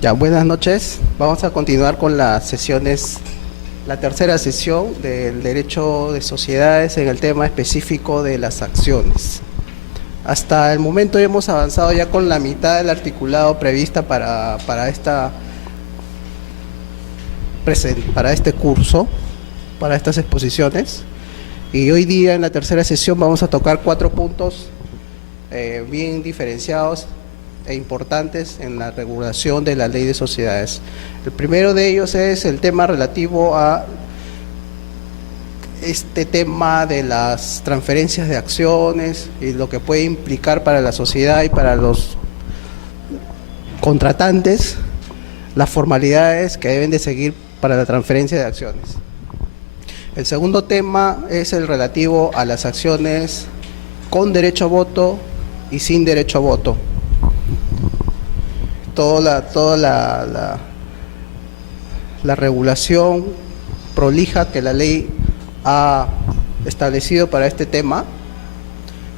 Ya, buenas noches. Vamos a continuar con las sesiones, la tercera sesión del derecho de sociedades en el tema específico de las acciones. Hasta el momento hemos avanzado ya con la mitad del articulado prevista para este curso, para estas exposiciones. Y hoy día en la tercera sesión vamos a tocar 4 puntos bien diferenciados e importantes en la regulación de la ley de sociedades. El primero de ellos es el tema relativo a este tema de las transferencias de acciones y lo que puede implicar para la sociedad y para los contratantes las formalidades que deben de seguir para la transferencia de acciones. El segundo tema es el relativo a las acciones con derecho a voto y sin derecho a voto. Toda la regulación prolija que la ley ha establecido para este tema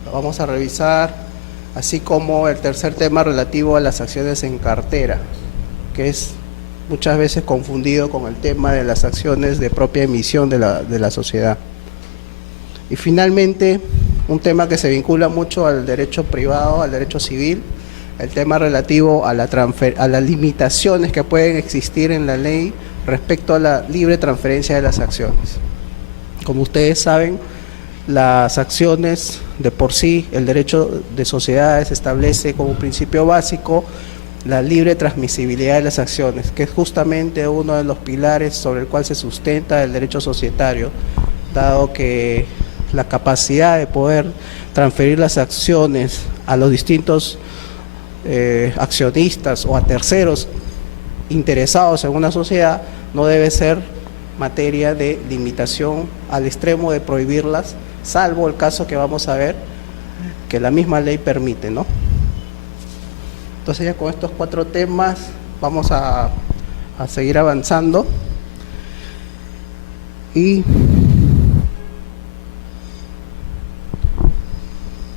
lo vamos a revisar, así como el tercer tema relativo a las acciones en cartera, que es muchas veces confundido con el tema de las acciones de propia emisión de la sociedad. Y finalmente, un tema que se vincula mucho al derecho privado, al derecho civil, el tema relativo a las limitaciones que pueden existir en la ley respecto a la libre transferencia de las acciones. Como ustedes saben, las acciones de por sí, el derecho de sociedades establece como principio básico la libre transmisibilidad de las acciones, que es justamente uno de los pilares sobre el cual se sustenta el derecho societario, dado que la capacidad de poder transferir las acciones a los distintos accionistas o a terceros interesados en una sociedad no debe ser materia de limitación al extremo de prohibirlas, salvo el caso que vamos a ver que la misma ley permite, ¿no? Entonces ya con estos 4 temas vamos a seguir avanzando y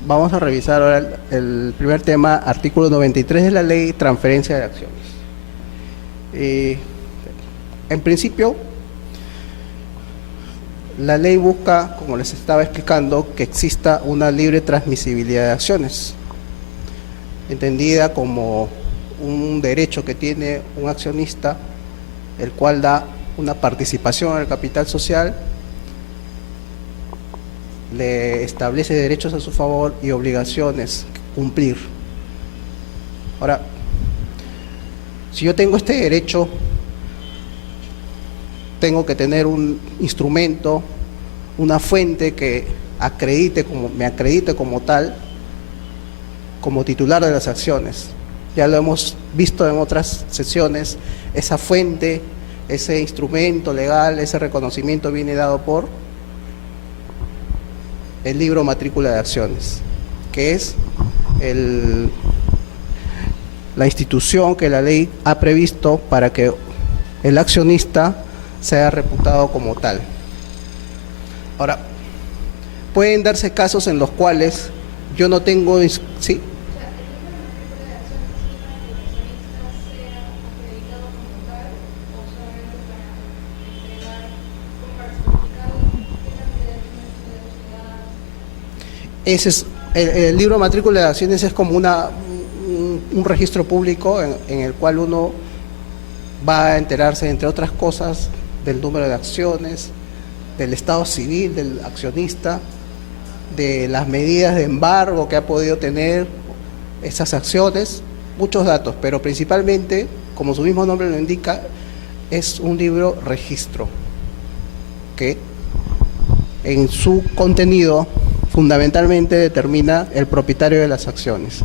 vamos a revisar ahora el primer tema, artículo 93 de la ley, transferencia de acciones. En principio, la ley busca, como les estaba explicando, que exista una libre transmisibilidad de acciones, entendida como un derecho que tiene un accionista, el cual da una participación en el capital social, le establece derechos a su favor y obligaciones que cumplir. Ahora, si yo tengo este derecho, tengo que tener un instrumento, una fuente que me acredite como tal, como titular de las acciones. Ya lo hemos visto en otras sesiones, esa fuente, ese instrumento legal, ese reconocimiento viene dado por el libro matrícula de acciones, que es la institución que la ley ha previsto para que el accionista sea reputado como tal. Ahora, pueden darse casos en los cuales yo no tengo, ¿sí? Ese es el libro de matrícula de acciones, es como un registro público en el cual uno va a enterarse, entre otras cosas, del número de acciones, del estado civil del accionista, de las medidas de embargo que ha podido tener esas acciones, muchos datos, pero principalmente, como su mismo nombre lo indica, es un libro registro que en su contenido fundamentalmente determina el propietario de las acciones.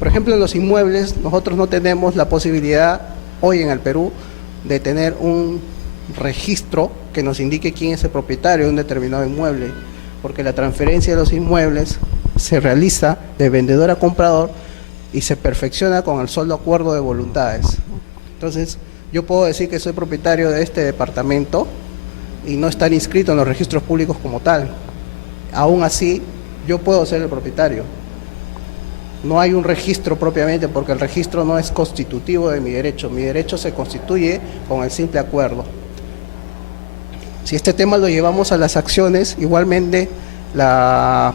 Por ejemplo, en los inmuebles nosotros no tenemos la posibilidad hoy en el Perú de tener un registro que nos indique quién es el propietario de un determinado inmueble, porque la transferencia de los inmuebles se realiza de vendedor a comprador y se perfecciona con el solo acuerdo de voluntades. Entonces, yo puedo decir que soy propietario de este departamento y no estar inscrito en los registros públicos como tal. Aún así, yo puedo ser el propietario. No hay un registro propiamente porque el registro no es constitutivo de mi derecho se constituye con el simple acuerdo. Si este tema lo llevamos a las acciones, igualmente la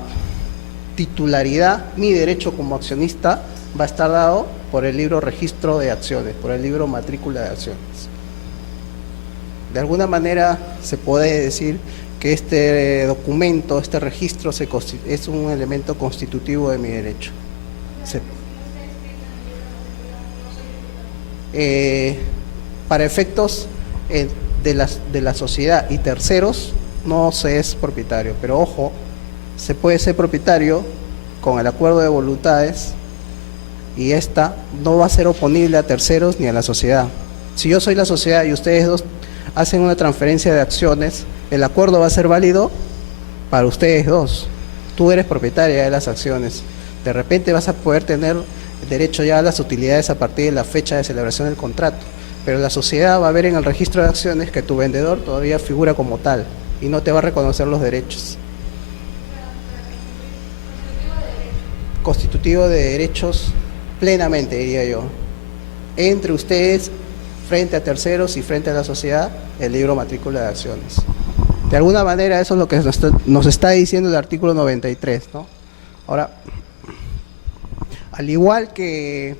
titularidad, mi derecho como accionista, va a estar dado por el libro registro de acciones, por el libro matrícula de acciones. De alguna manera se puede decir que este documento, este registro es un elemento constitutivo de mi derecho. Para efectos de la sociedad y terceros no se es propietario, pero ojo, se puede ser propietario con el acuerdo de voluntades y esta no va a ser oponible a terceros ni a la sociedad. Si yo soy la sociedad y ustedes dos hacen una transferencia de acciones, el acuerdo va a ser válido para ustedes dos. Tú eres propietaria de las acciones. De repente vas a poder tener derecho ya a las utilidades a partir de la fecha de celebración del contrato, pero la sociedad va a ver en el registro de acciones que tu vendedor todavía figura como tal y no te va a reconocer los derechos. Constitutivo de derechos plenamente, diría yo, entre ustedes, frente a terceros y frente a la sociedad, el libro matrícula de acciones. De alguna manera eso es lo que nos está diciendo el artículo 93, ¿no? Ahora, al igual que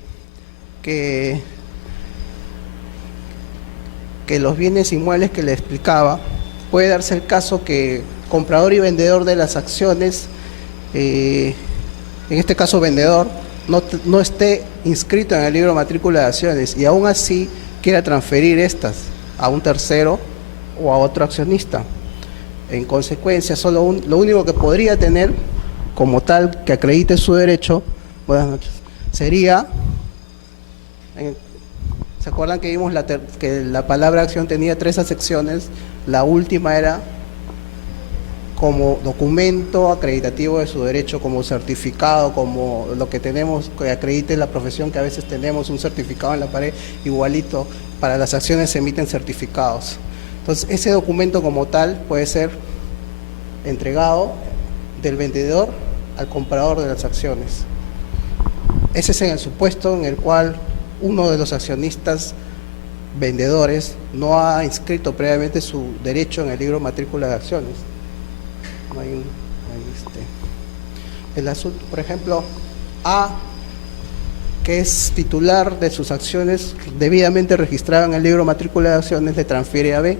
los bienes inmuebles que le explicaba, puede darse el caso que comprador y vendedor de las acciones, en este caso vendedor, no esté inscrito en el libro matrícula de acciones y aún así quiera transferir estas a un tercero o a otro accionista. En consecuencia, lo único que podría tener como tal que acredite su derecho, buenas noches, sería, ¿se acuerdan que vimos que la palabra acción tenía 3 acepciones? La última era como documento acreditativo de su derecho, como certificado, como lo que tenemos que acredite la profesión, que a veces tenemos un certificado en la pared igualito. Para las acciones se emiten certificados. Entonces, ese documento como tal puede ser entregado del vendedor al comprador de las acciones. Ese es en el supuesto en el cual uno de los accionistas vendedores no ha inscrito previamente su derecho en el libro matrícula de acciones. No hay el asunto, por ejemplo, A, que es titular de sus acciones debidamente registrada en el libro matrícula de acciones, le transfiere a B.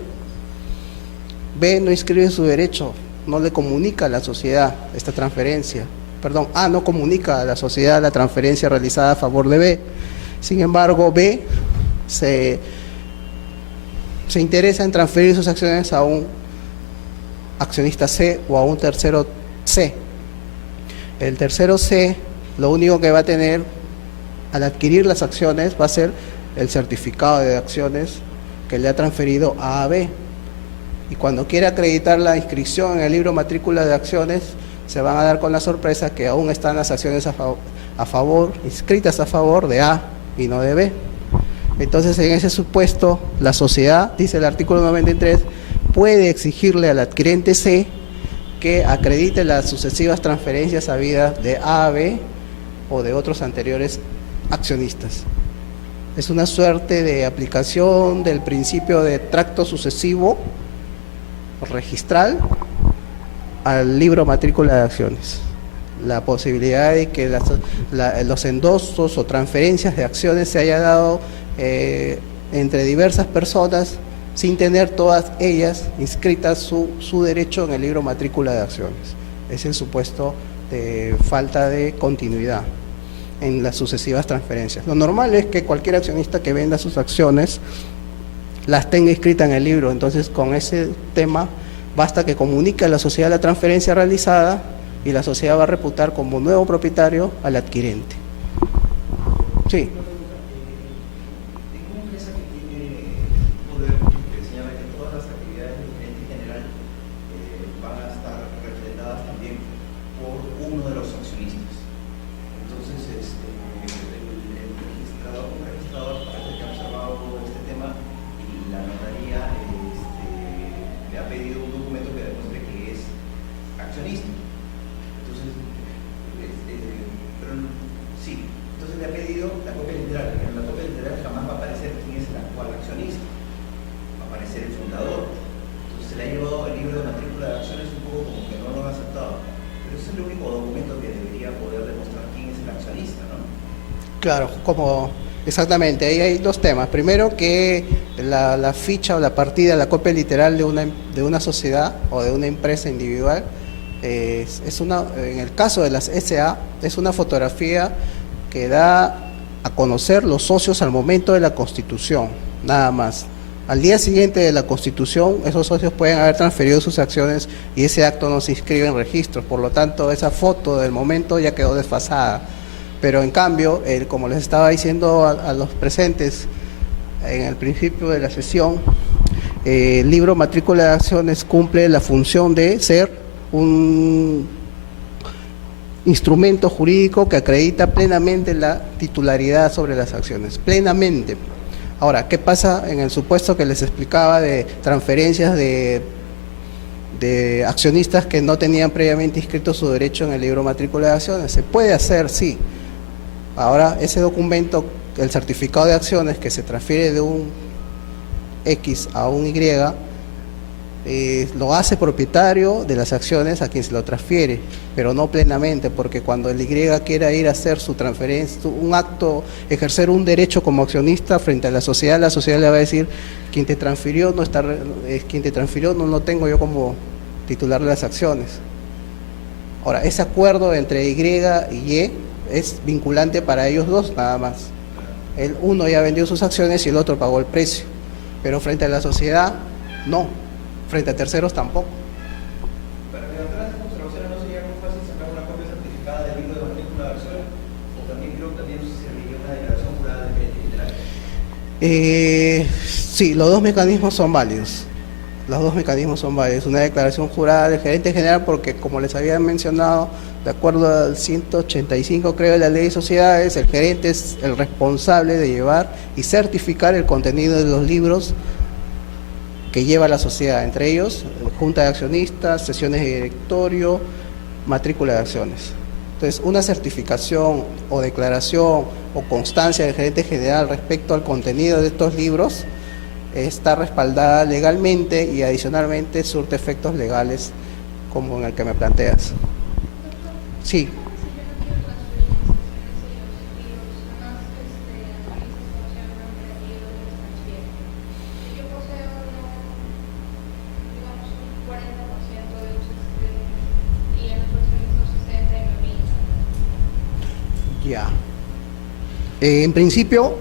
B no inscribe su derecho, no le comunica a la sociedad esta transferencia. Perdón, A no comunica a la sociedad la transferencia realizada a favor de B. Sin embargo, B se interesa en transferir sus acciones a un accionista C o a un tercero C. El tercero C lo único que va a tener al adquirir las acciones va a ser el certificado de acciones que le ha transferido a AB. Y cuando quiera acreditar la inscripción en el libro matrícula de acciones, se van a dar con la sorpresa que aún están las acciones a favor, inscritas a favor de A y no de B. Entonces, en ese supuesto, la sociedad, dice el artículo 93, puede exigirle al adquirente C que acredite las sucesivas transferencias habidas de A a B o de otros anteriores accionistas. Es una suerte de aplicación del principio de tracto sucesivo registral al libro matrícula de acciones. La posibilidad de que los endosos o transferencias de acciones se haya dado entre diversas personas sin tener todas ellas inscritas su derecho en el libro matrícula de acciones. Es el supuesto de falta de continuidad en las sucesivas transferencias. Lo normal es que cualquier accionista que venda sus acciones las tenga inscritas en el libro. Entonces, con ese tema basta que comunique a la sociedad la transferencia realizada y la sociedad va a reputar como nuevo propietario al adquirente. Sí. Claro, como exactamente, ahí hay dos temas. Primero que la ficha o la partida, la copia literal de una sociedad o de una empresa individual, es una, en el caso de las SA, es una fotografía que da a conocer los socios al momento de la constitución, nada más. Al día siguiente de la constitución, esos socios pueden haber transferido sus acciones y ese acto no se inscribe en registros, por lo tanto esa foto del momento ya quedó desfasada. Pero en cambio, como les estaba diciendo a los presentes en el principio de la sesión, el libro Matrícula de Acciones cumple la función de ser un instrumento jurídico que acredita plenamente la titularidad sobre las acciones, plenamente. Ahora, ¿qué pasa en el supuesto que les explicaba de transferencias de accionistas que no tenían previamente inscrito su derecho en el libro Matrícula de Acciones? Se puede hacer, sí. Ahora, ese documento, el certificado de acciones que se transfiere de un X a un Y, lo hace propietario de las acciones a quien se lo transfiere, pero no plenamente, porque cuando el Y quiera ir a hacer su transferencia, un acto, ejercer un derecho como accionista frente a la sociedad le va a decir, quien te transfirió no está, quien te transfirió no lo tengo yo como titular de las acciones. Ahora, ese acuerdo entre Y y es vinculante para ellos dos nada más. Uno ya vendió sus acciones y el otro pagó el precio, pero frente a la sociedad no, frente a terceros tampoco. Para levantar esas observaciones no sería muy fácil sacar una copia certificada del libro de matrícula de acciones, o también creo que también serviría una declaración jurada de gerente general. Sí, los dos mecanismos son válidos. Los dos mecanismos son válidos. Una declaración jurada del gerente general, porque como les había mencionado, de acuerdo al 185 creo de la ley de sociedades, el gerente es el responsable de llevar y certificar el contenido de los libros que lleva la sociedad, entre ellos junta de accionistas, sesiones de directorio, matrícula de acciones. Entonces, una certificación o declaración o constancia del gerente general respecto al contenido de estos libros está respaldada legalmente y adicionalmente surte efectos legales como en el que me planteas. Sí. Ya. En principio,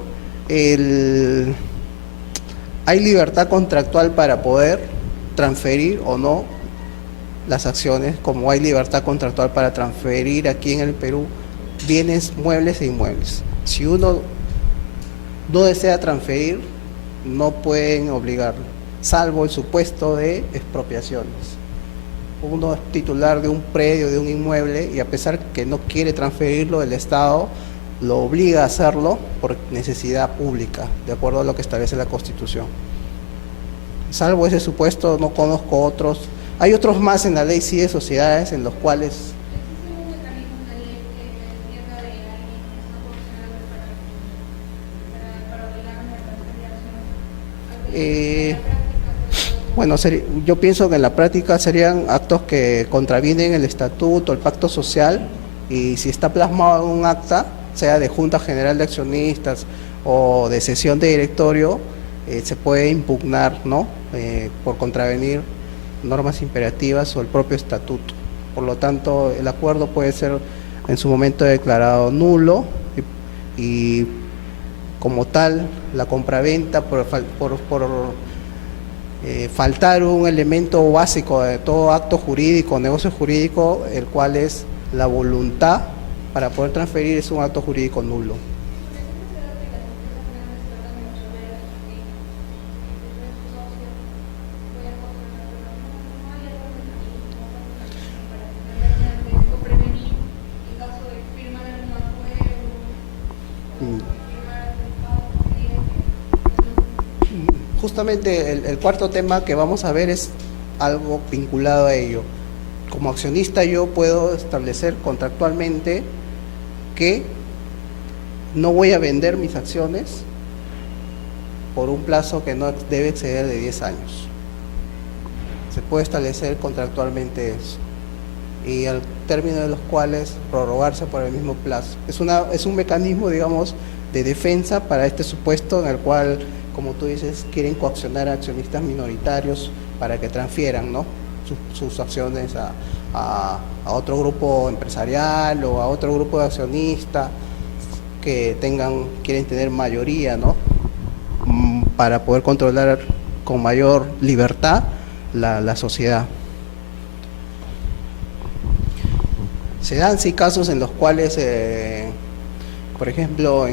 hay libertad contractual para poder transferir o no las acciones, como hay libertad contractual para transferir aquí en el Perú bienes muebles e inmuebles. Si uno no desea transferir, no pueden obligarlo, salvo el supuesto de expropiaciones. Uno es titular de un predio, de un inmueble, y a pesar que no quiere transferirlo, el Estado lo obliga a hacerlo por necesidad pública, de acuerdo a lo que establece la Constitución. Salvo ese supuesto, no conozco otros. Hay otros más en la ley, sí, de sociedades, en los cuales... Bueno, yo pienso que en la práctica serían actos que contravienen el estatuto, el pacto social, y si está plasmado en un acta, sea de Junta General de Accionistas o de sesión de directorio, se puede impugnar, ¿no? Por contravenir normas imperativas o el propio estatuto. Por lo tanto, el acuerdo puede ser en su momento declarado nulo y como tal, la compraventa por faltar un elemento básico de todo acto jurídico, negocio jurídico, el cual es la voluntad para poder transferir, es un acto jurídico nulo. Justamente el cuarto tema que vamos a ver es algo vinculado a ello. Como accionista yo puedo establecer contractualmente que no voy a vender mis acciones por un plazo que no debe exceder de 10 años. Se puede establecer contractualmente eso. y al término de los cuales prorrogarse por el mismo plazo. Es un mecanismo, digamos, de defensa para este supuesto en el cual, como tú dices, quieren coaccionar a accionistas minoritarios para que transfieran, ¿no?, sus acciones a otro grupo empresarial o a otro grupo de accionistas que quieren tener mayoría, ¿no?, para poder controlar con mayor libertad la sociedad. Se dan sí casos en los cuales, por ejemplo,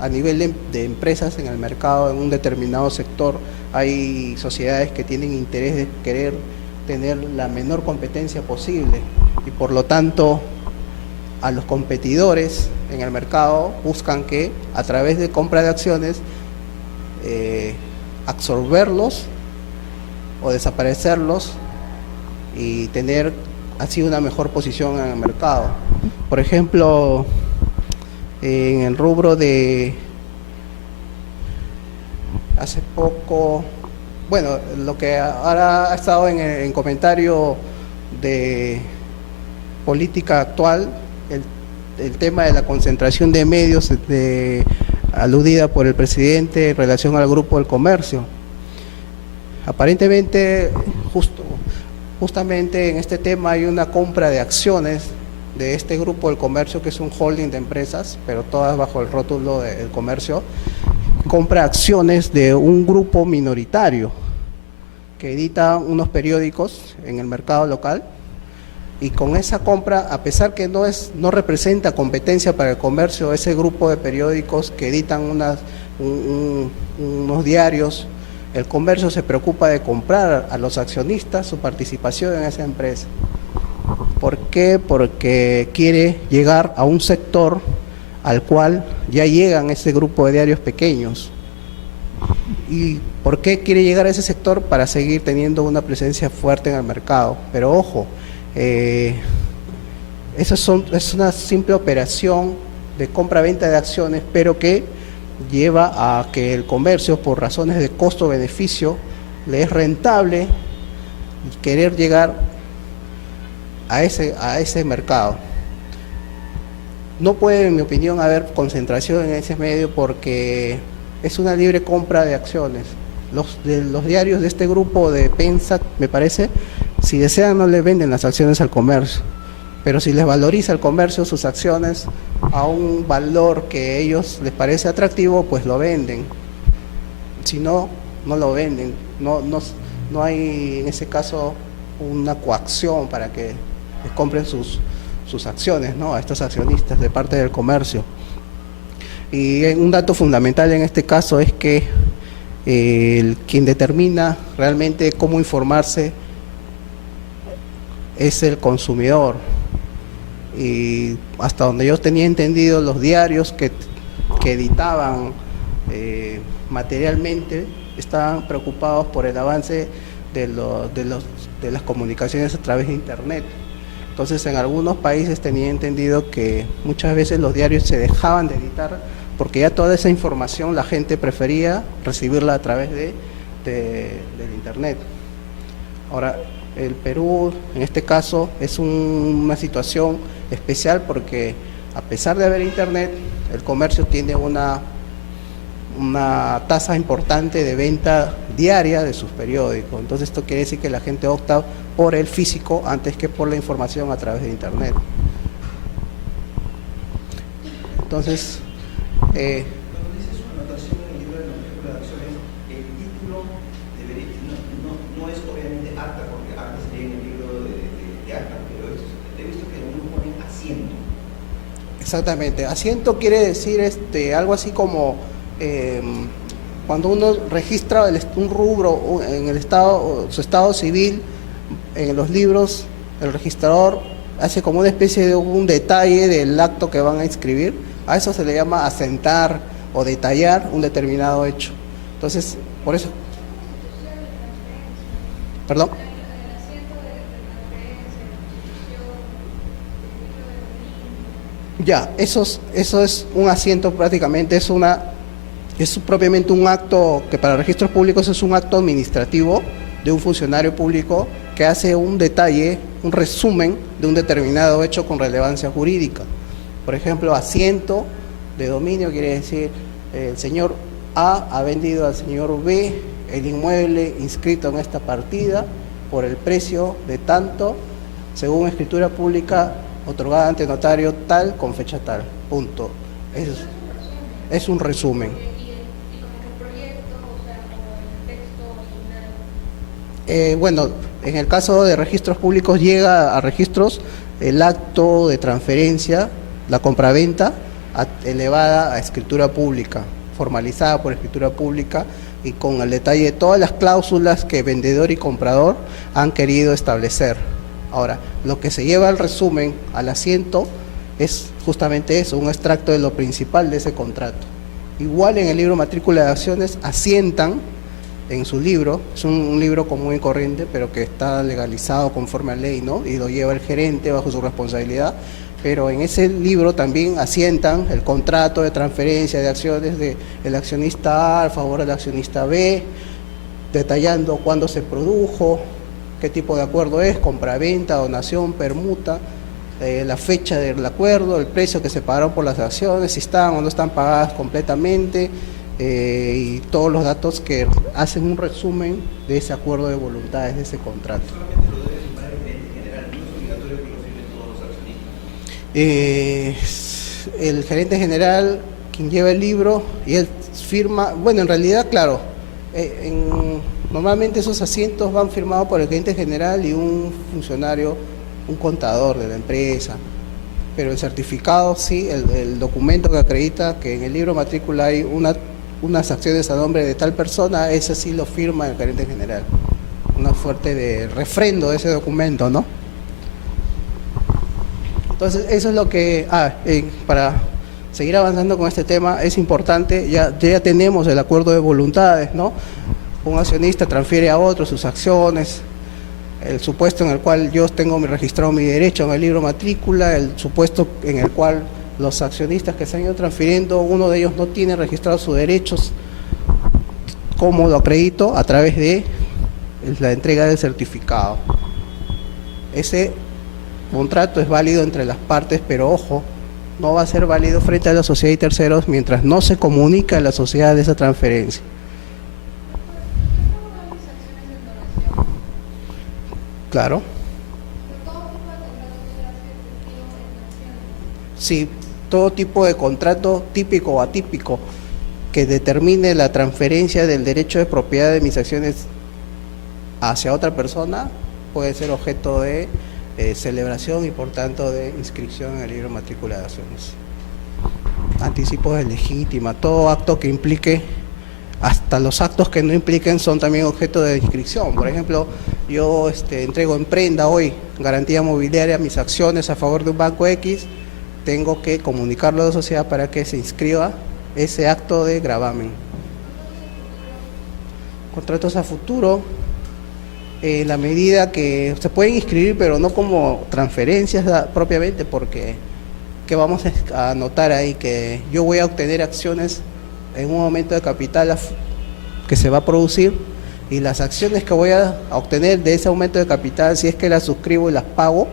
a nivel de empresas en el mercado, en un determinado sector, hay sociedades que tienen interés de querer tener la menor competencia posible y por lo tanto a los competidores en el mercado buscan que a través de compra de acciones absorberlos o desaparecerlos y tener así una mejor posición en el mercado. Por ejemplo, en el rubro de hace poco, bueno, lo que ahora ha estado en comentario de política actual, el tema de la concentración de medios aludida por el presidente en relación al grupo del comercio. Aparentemente, justamente en este tema hay una compra de acciones de este grupo del comercio, que es un holding de empresas, pero todas bajo el rótulo del comercio, compra acciones de un grupo minoritario que edita unos periódicos en el mercado local, y con esa compra, a pesar que no representa competencia para el comercio, ese grupo de periódicos que editan unos diarios, el comercio se preocupa de comprar a los accionistas su participación en esa empresa. ¿Por qué? Porque quiere llegar a un sector al cual ya llegan ese grupo de diarios pequeños. ¿Y por qué quiere llegar a ese sector? Para seguir teniendo una presencia fuerte en el mercado. Pero ojo, es una simple operación de compra-venta de acciones, pero que lleva a que el comercio, por razones de costo-beneficio, le es rentable querer llegar a ese mercado. No puede, en mi opinión, haber concentración en ese medio porque es una libre compra de acciones. Los diarios de este grupo de Pensa, me parece, si desean no le venden las acciones al comercio, pero si les valoriza el comercio sus acciones a un valor que a ellos les parece atractivo, pues lo venden. Si no, no lo venden. No hay en ese caso una coacción para que les compren sus acciones, ¿no?, a estos accionistas de parte del comercio. Y un dato fundamental en este caso es que quien determina realmente cómo informarse es el consumidor. Y hasta donde yo tenía entendido, los diarios que editaban materialmente estaban preocupados por el avance de las comunicaciones a través de Internet. Entonces, en algunos países tenía entendido que muchas veces los diarios se dejaban de editar porque ya toda esa información la gente prefería recibirla a través del Internet. Ahora, el Perú, en este caso, es una situación especial porque a pesar de haber Internet, el comercio tiene una tasa importante de venta diaria de sus periódicos. Entonces esto quiere decir que la gente opta por el físico antes que por la información a través de Internet. Entonces, cuando dices una anotación en el libro de nomenclatura de acciones, el título no es obviamente acta, porque acta se lee en el libro de acta, pero he visto que algunos ponen asiento. exactamente, asiento quiere decir algo así como cuando uno registra un rubro en el estado, su estado civil, en los libros, el registrador hace como una especie de un detalle del acto que van a inscribir. A eso se le llama asentar o detallar un determinado hecho. Entonces, por eso... ¿Perdón? Ya, eso es un asiento prácticamente, es propiamente un acto que para registros públicos es un acto administrativo de un funcionario público que hace un detalle, un resumen de un determinado hecho con relevancia jurídica. Por ejemplo, asiento de dominio quiere decir el señor A ha vendido al señor B el inmueble inscrito en esta partida por el precio de tanto, según escritura pública otorgada ante notario tal con fecha tal. Punto. Es un resumen. Bueno, en el caso de registros públicos llega a registros el acto de transferencia, la compraventa elevada a escritura pública, formalizada por escritura pública y con el detalle de todas las cláusulas que vendedor y comprador han querido establecer. Ahora, lo que se lleva al resumen, al asiento, es justamente eso, un extracto de lo principal de ese contrato. Igual en el libro Matrícula de Acciones asientan en su libro, es un libro común y corriente, pero que está legalizado conforme a ley, ¿no? Y lo lleva el gerente bajo su responsabilidad, pero en ese libro también asientan el contrato de transferencia de acciones del accionista A al favor del accionista B, detallando cuándo se produjo, qué tipo de acuerdo es, compraventa, donación, permuta, la fecha del acuerdo, el precio que se pagaron por las acciones, si están o no están pagadas completamente, y todos los datos que hacen un resumen de ese acuerdo de voluntades, de ese contrato. Solamente lo debe firmar el gerente general, no es obligatorio que lo firmen todos los accionistas. El gerente general, quien lleva el libro, y él firma, bueno, en realidad, claro, normalmente esos asientos van firmados por el gerente general y un funcionario, un contador de la empresa, pero el certificado sí, el documento que acredita que en el libro matrícula hay unas acciones a nombre de tal persona, ese sí lo firma el gerente general, una suerte de refrendo de ese documento, ¿no? Entonces eso es lo que, para seguir avanzando con este tema es importante, ya tenemos el acuerdo de voluntades, ¿no? Un accionista transfiere a otro sus acciones, el supuesto en el cual yo tengo registrado mi derecho en el libro matrícula, el supuesto en el cual los accionistas que se han ido transfiriendo, uno de ellos no tiene registrados sus derechos, ¿cómo lo acredito? A través de la entrega del certificado. Ese contrato es válido entre las partes, pero ojo, no va a ser válido frente a la sociedad y terceros mientras no se comunica a la sociedad de esa transferencia. Claro. Sí, todo tipo de contrato típico o atípico que determine la transferencia del derecho de propiedad de mis acciones hacia otra persona puede ser objeto de celebración y por tanto de inscripción en el libro matrícula de acciones. Anticipos de legítima, todo acto que implique, hasta los actos que no impliquen son también objeto de inscripción. Por ejemplo, yo entrego en prenda hoy garantía mobiliaria mis acciones a favor de un banco X, tengo que comunicarlo a la sociedad para que se inscriba ese acto de gravamen. Contratos a futuro, la medida que se pueden inscribir, pero no como transferencias propiamente, porque ¿qué vamos a anotar ahí? Que yo voy a obtener acciones en un aumento de capital que se va a producir, y las acciones que voy a obtener de ese aumento de capital, si es que las suscribo y las pago,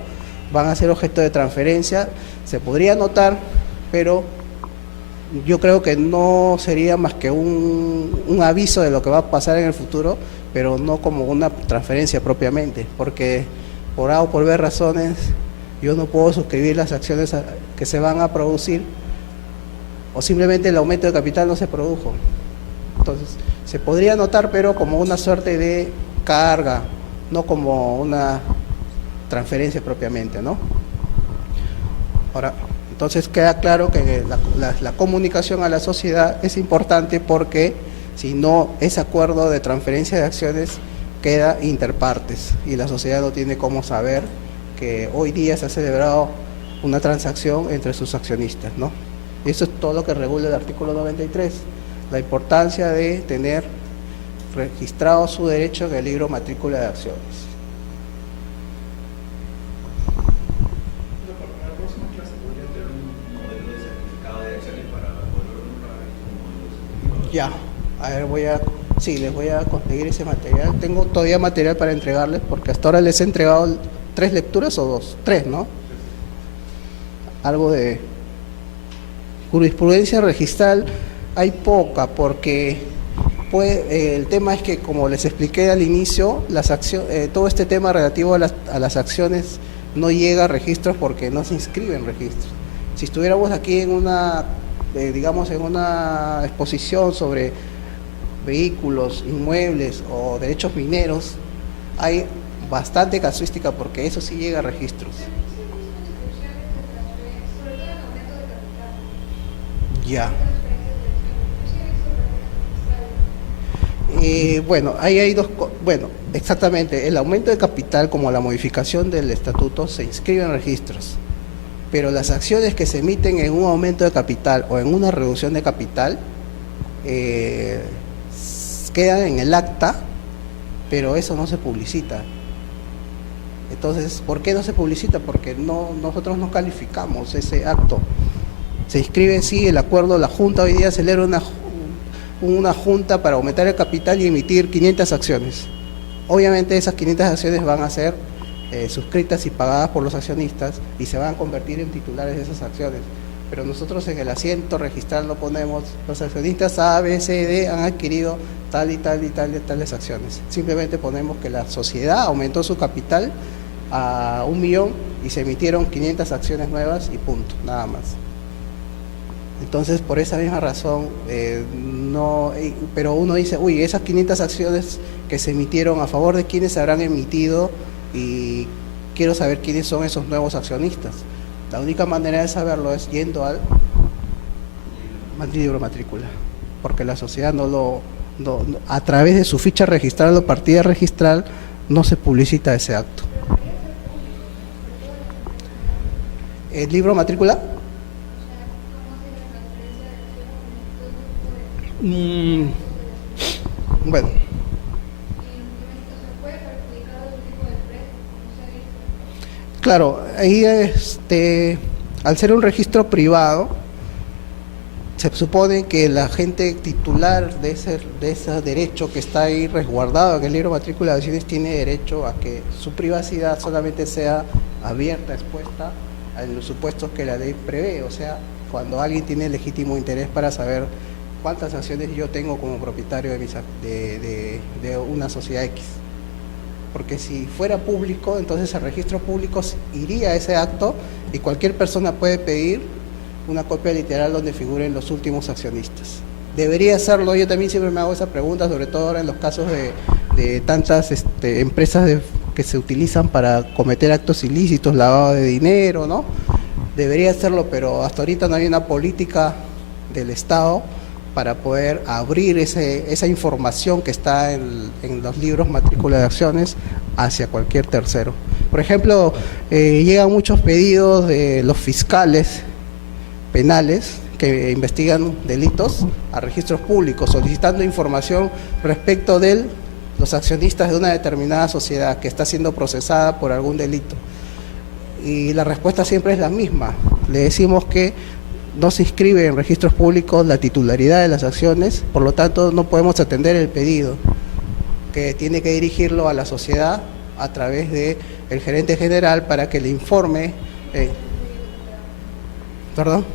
van a ser objeto de transferencia. Se podría anotar, pero yo creo que no sería más que un aviso de lo que va a pasar en el futuro, pero no como una transferencia propiamente, porque por A o por B razones yo no puedo suscribir las acciones que se van a producir, o simplemente el aumento de capital no se produjo. Entonces, se podría anotar, pero como una suerte de carga, no como una transferencia propiamente, ¿no? Ahora, entonces queda claro que la comunicación a la sociedad es importante, porque si no, ese acuerdo de transferencia de acciones queda interpartes y la sociedad no tiene cómo saber que hoy día se ha celebrado una transacción entre sus accionistas, ¿no? Eso es todo lo que regula el artículo 93, la importancia de tener registrado su derecho en el libro matrícula de acciones. La próxima clase podría tener un modelo de certificado de acciones para poder honrar un modelo de certificado. Ya, a ver, voy a Sí, les voy a conseguir ese material. Tengo todavía material para entregarles porque hasta ahora les he entregado 3 lecturas o 2, 3, ¿no? Algo de jurisprudencia registral hay poca porque el tema es que, como les expliqué al inicio, todo este tema relativo a las acciones no llega a registros porque no se inscribe en registros. Si estuviéramos aquí en una, digamos, en una exposición sobre vehículos, inmuebles o derechos mineros, hay bastante casuística porque eso sí llega a registros. Ya. Bueno, ahí hay bueno, exactamente, el aumento de capital como la modificación del estatuto se inscribe en registros, pero las acciones que se emiten en un aumento de capital o en una reducción de capital quedan en el acta, pero eso no se publicita. Entonces, ¿por qué no se publicita? Porque nosotros no calificamos ese acto. Se inscribe, sí, el acuerdo, la Junta hoy día celebra una junta para aumentar el capital y emitir 500 acciones. Obviamente esas 500 acciones van a ser suscritas y pagadas por los accionistas y se van a convertir en titulares de esas acciones. Pero nosotros en el asiento registral lo ponemos, los accionistas A, B, C, D han adquirido tal y tal y tal y tales acciones. Simplemente ponemos que la sociedad aumentó su capital a 1 millón y se emitieron 500 acciones nuevas y punto, nada más. Entonces, por esa misma razón, pero uno dice, uy, esas 500 acciones que se emitieron, ¿a favor de quiénes se habrán emitido? Y quiero saber quiénes son esos nuevos accionistas. La única manera de saberlo es yendo al libro matrícula, porque la sociedad a través de su ficha registral o partida registral no se publicita ese acto. ¿El libro matrícula? Bueno. Claro, ahí al ser un registro privado, se supone que la gente titular de ese derecho que está ahí resguardado en el libro matrícula de acciones tiene derecho a que su privacidad solamente sea abierta, expuesta en los supuestos que la ley prevé. O sea, cuando alguien tiene legítimo interés para saber cuántas acciones yo tengo como propietario de una sociedad X. Porque si fuera público, entonces el registro público iría a ese acto y cualquier persona puede pedir una copia literal donde figuren los últimos accionistas. Debería hacerlo, yo también siempre me hago esa pregunta, sobre todo ahora en los casos de tantas empresas que se utilizan para cometer actos ilícitos, lavado de dinero, ¿no? Debería hacerlo, pero hasta ahorita no hay una política del Estado para poder abrir esa información que está en los libros matrícula de acciones hacia cualquier tercero. Por ejemplo, llegan muchos pedidos de los fiscales penales que investigan delitos a registros públicos, solicitando información respecto de los accionistas de una determinada sociedad que está siendo procesada por algún delito. Y la respuesta siempre es la misma. Le decimos que no se inscribe en registros públicos la titularidad de las acciones, por lo tanto no podemos atender el pedido, que tiene que dirigirlo a la sociedad a través del gerente general para que le informe. ¿Perdón?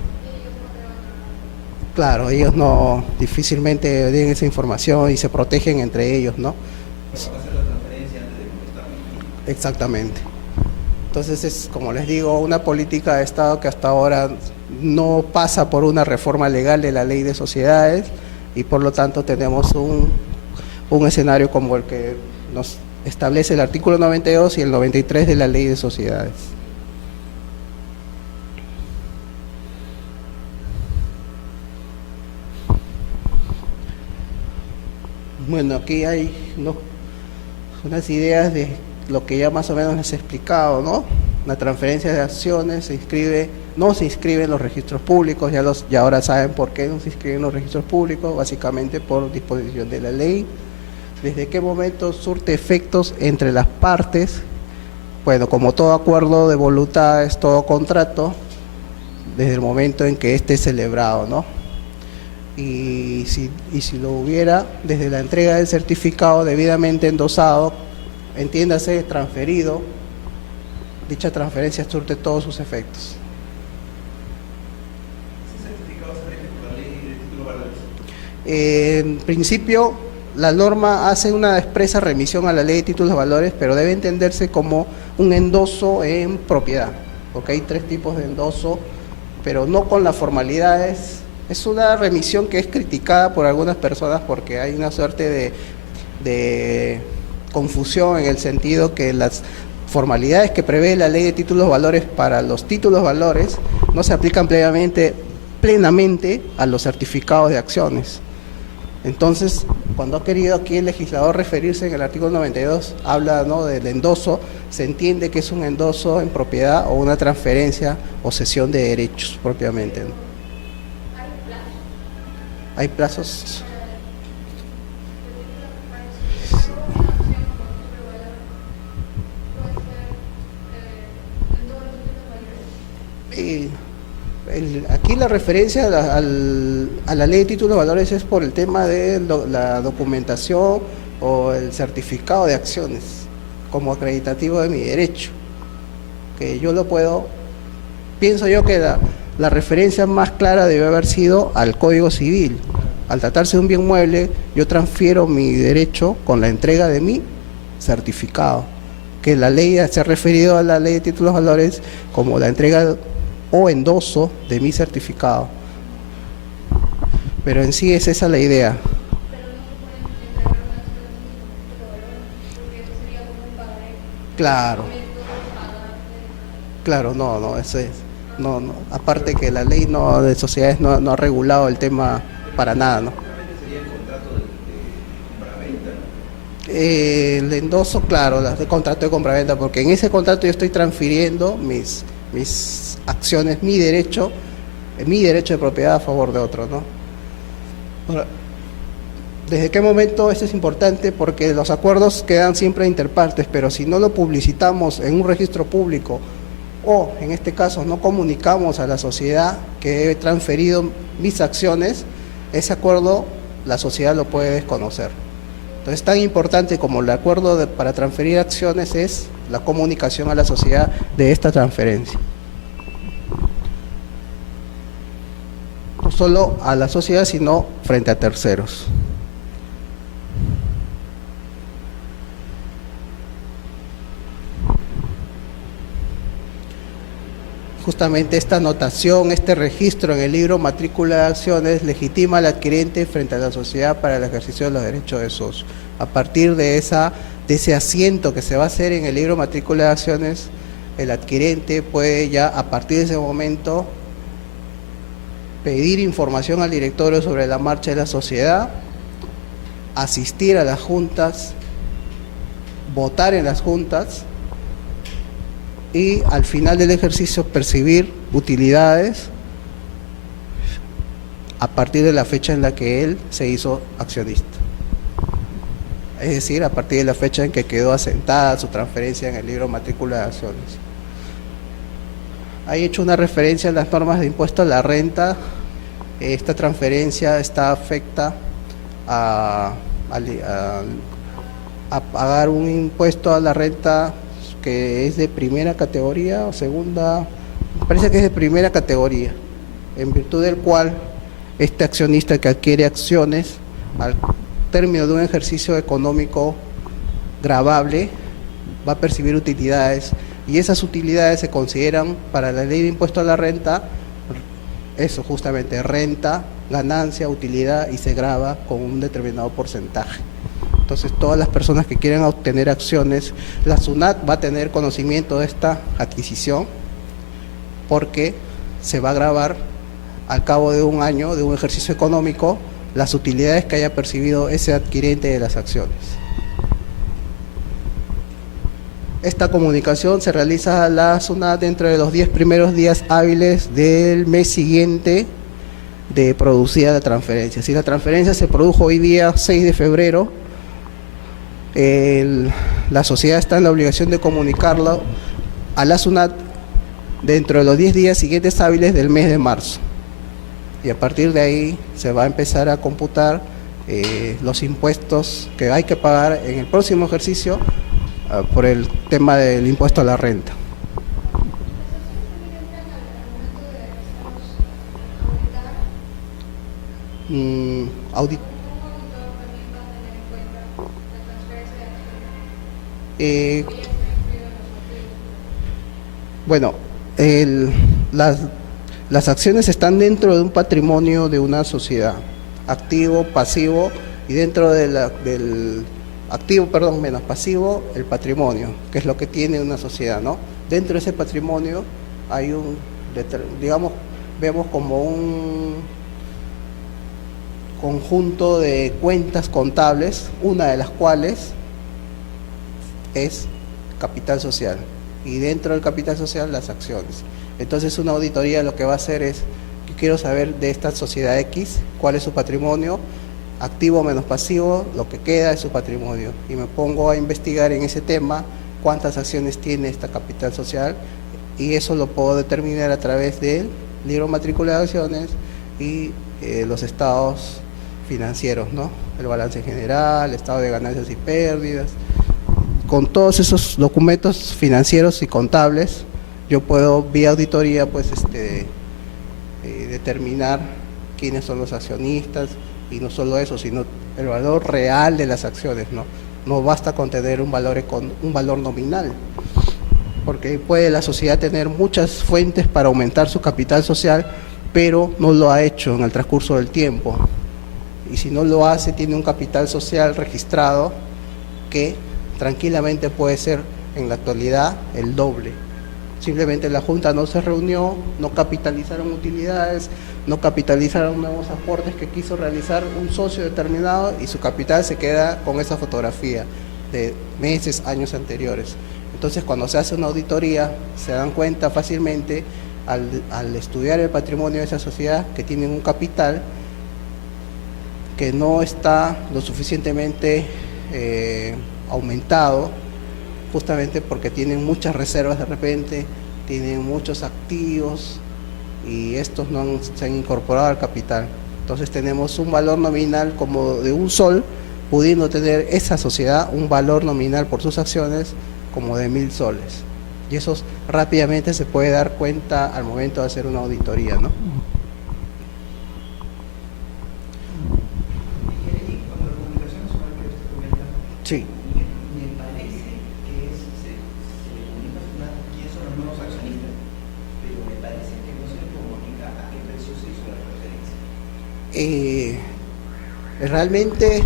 Claro, ellos no difícilmente den esa información y se protegen entre ellos, ¿no? Hacer la transferencia antes de contestar. Exactamente. Entonces es, como les digo, una política de Estado que hasta ahora no pasa por una reforma legal de la ley de sociedades y por lo tanto tenemos un escenario como el que nos establece el artículo 92 y el 93 de la ley de sociedades. Bueno, aquí hay unas ideas de lo que ya más o menos les he explicado, ¿no? La transferencia de acciones no se inscribe en los registros públicos, ya ahora saben por qué no se inscribe en los registros públicos, básicamente por disposición de la ley. ¿Desde qué momento surte efectos entre las partes? Bueno, como todo acuerdo de voluntades, todo contrato, desde el momento en que esté celebrado, ¿no? y si lo hubiera, desde la entrega del certificado debidamente endosado, entiéndase, transferido, dicha transferencia surte todos sus efectos. ¿Ese certificado se rige por la ley de títulos valores? En principio, la norma hace una expresa remisión a la ley de títulos valores, pero debe entenderse como un endoso en propiedad, porque hay 3 tipos de endoso, pero no con las formalidades. Es una remisión que es criticada por algunas personas porque hay una suerte de confusión en el sentido que las formalidades que prevé la ley de títulos valores para los títulos valores no se aplican plenamente a los certificados de acciones. Entonces, cuando ha querido aquí el legislador referirse en el artículo 92, habla, ¿no?, del endoso, se entiende que es un endoso en propiedad o una transferencia o cesión de derechos propiamente, ¿no? ¿Hay plazos? Aquí la referencia a la ley de títulos de valores es por el tema de la documentación o el certificado de acciones como acreditativo de mi derecho, que yo lo puedo, pienso yo que la referencia más clara debe haber sido al Código Civil. Al tratarse de un bien mueble, yo transfiero mi derecho con la entrega de mi certificado, que la ley se ha referido a la ley de títulos de valores como la entrega o endoso de mi certificado. Pero en sí es esa la idea. Claro. Claro, no, eso es. No, aparte que la ley de sociedades no ha regulado el tema para nada, ¿no? Sería el contrato de compraventa, ¿no? El endoso, claro, el contrato de compraventa, porque en ese contrato yo estoy transfiriendo mis acciones, mi derecho de propiedad a favor de otro, ¿no? Ahora, ¿desde qué momento esto es importante? Porque los acuerdos quedan siempre interpartes, pero si no lo publicitamos en un registro público o, en este caso, no comunicamos a la sociedad que he transferido mis acciones, ese acuerdo la sociedad lo puede desconocer. Entonces, tan importante como el acuerdo para transferir acciones es la comunicación a la sociedad de esta transferencia. No solo a la sociedad, sino frente a terceros. Justamente esta anotación, este registro en el libro matrícula de acciones legitima al adquirente frente a la sociedad para el ejercicio de los derechos de socio. A partir de ese asiento que se va a hacer en el libro matrícula de acciones, el adquirente puede ya a partir de ese momento pedir información al directorio sobre la marcha de la sociedad, asistir a las juntas, votar en las juntas y al final del ejercicio percibir utilidades a partir de la fecha en la que él se hizo accionista. Es decir, a partir de la fecha en que quedó asentada su transferencia en el libro matrícula de acciones. Hay hecho una referencia a las normas de impuesto a la renta. Esta transferencia está afecta a pagar un impuesto a la renta que es de primera categoría o segunda, me parece que es de primera categoría, en virtud del cual este accionista que adquiere acciones al término de un ejercicio económico gravable va a percibir utilidades, y esas utilidades se consideran para la ley de impuesto a la renta, eso justamente, renta, ganancia, utilidad, y se grava con un determinado porcentaje. Entonces, todas las personas que quieran obtener acciones, la SUNAT va a tener conocimiento de esta adquisición porque se va a gravar al cabo de un año de un ejercicio económico las utilidades que haya percibido ese adquirente de las acciones. Esta comunicación se realiza a la SUNAT dentro de los 10 primeros días hábiles del mes siguiente de producida la transferencia. Si la transferencia se produjo hoy día 6 de febrero, la sociedad está en la obligación de comunicarlo a la SUNAT dentro de los 10 días siguientes hábiles del mes de marzo. y a partir de ahí se va a empezar a computar los impuestos que hay que pagar en el próximo ejercicio por el tema del impuesto a la renta. Audit bueno, las acciones están dentro de un patrimonio de una sociedad, activo, pasivo, y dentro del activo, perdón, menos pasivo, el patrimonio, que es lo que tiene una sociedad, ¿no? Dentro de ese patrimonio hay digamos, vemos como un conjunto de cuentas contables, una de las cuales es capital social, y dentro del capital social las acciones. Entonces una auditoría lo que va a hacer es, yo quiero saber de esta sociedad X, cuál es su patrimonio, activo menos pasivo, lo que queda es su patrimonio, y me pongo a investigar en ese tema cuántas acciones tiene esta capital social, y eso lo puedo determinar a través del libro matrícula de acciones y los estados financieros, ¿no? El balance general, estado de ganancias y pérdidas. Con todos esos documentos financieros y contables, yo puedo, vía auditoría, pues determinar quiénes son los accionistas, y no solo eso, sino el valor real de las acciones, ¿no? No basta con tener un valor nominal, porque puede la sociedad tener muchas fuentes para aumentar su capital social, pero no lo ha hecho en el transcurso del tiempo. Y si no lo hace, tiene un capital social registrado que tranquilamente puede ser en la actualidad el doble. Simplemente la Junta no se reunió, no capitalizaron utilidades, no capitalizaron nuevos aportes que quiso realizar un socio determinado, y su capital se queda con esa fotografía de meses, años anteriores. Entonces, cuando se hace una auditoría, se dan cuenta fácilmente al estudiar el patrimonio de esa sociedad que tienen un capital que no está lo suficientemente aumentado, justamente porque tienen muchas reservas de repente, tienen muchos activos y estos no se han incorporado al capital. Entonces tenemos un valor nominal como de un sol, pudiendo tener esa sociedad un valor nominal por sus acciones como de 1.000 soles. Y eso rápidamente se puede dar cuenta al momento de hacer una auditoría, ¿no? Sí. Me parece que se le comunica quiénes son los nuevos accionistas, pero me parece que no se le comunica a qué precio se hizo la transferencia. Realmente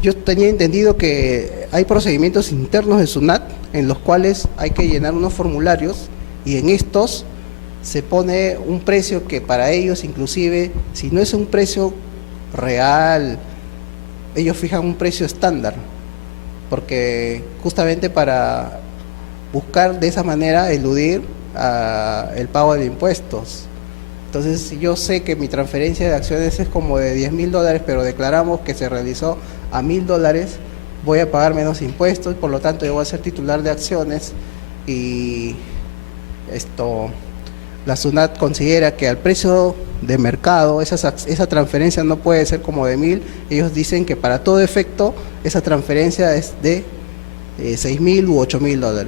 yo tenía entendido que hay procedimientos internos de SUNAT en los cuales hay que llenar unos formularios, y en estos se pone un precio que para ellos, inclusive, si no es un precio real, ellos fijan un precio estándar, porque justamente para buscar de esa manera eludir el pago de impuestos. Entonces, si yo sé que mi transferencia de acciones es como de $10.000, pero declaramos que se realizó a $1.000, voy a pagar menos impuestos, por lo tanto yo voy a ser titular de acciones, y la SUNAT considera que al precio de mercado esa transferencia no puede ser como de 1.000. Ellos dicen que para todo efecto esa transferencia es de $6.000 u $8.000.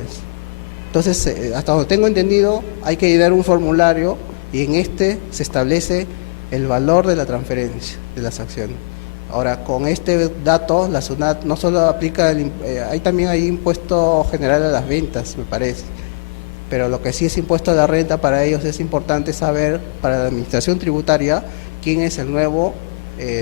Entonces, hasta donde tengo entendido, hay que llenar un formulario, y en este se establece el valor de la transferencia de las acciones. Ahora, con este dato, la SUNAT no solo aplica, también hay impuesto general a las ventas, me parece. Pero lo que sí es impuesto a la renta, para ellos es importante saber, para la administración tributaria, quién es el nuevo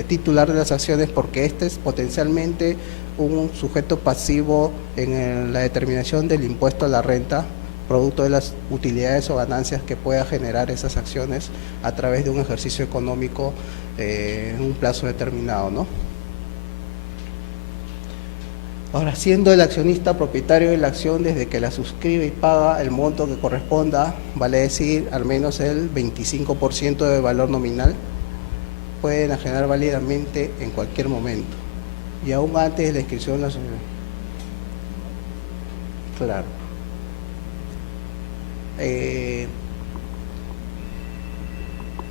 titular de las acciones, porque este es potencialmente un sujeto pasivo en la determinación del impuesto a la renta, producto de las utilidades o ganancias que pueda generar esas acciones a través de un ejercicio económico en un plazo determinado, ¿no? Ahora, siendo el accionista propietario de la acción desde que la suscribe y paga el monto que corresponda, vale decir al menos el 25% del valor nominal, pueden enajenar válidamente en cualquier momento, y aún antes de la inscripción de la sociedad. Claro.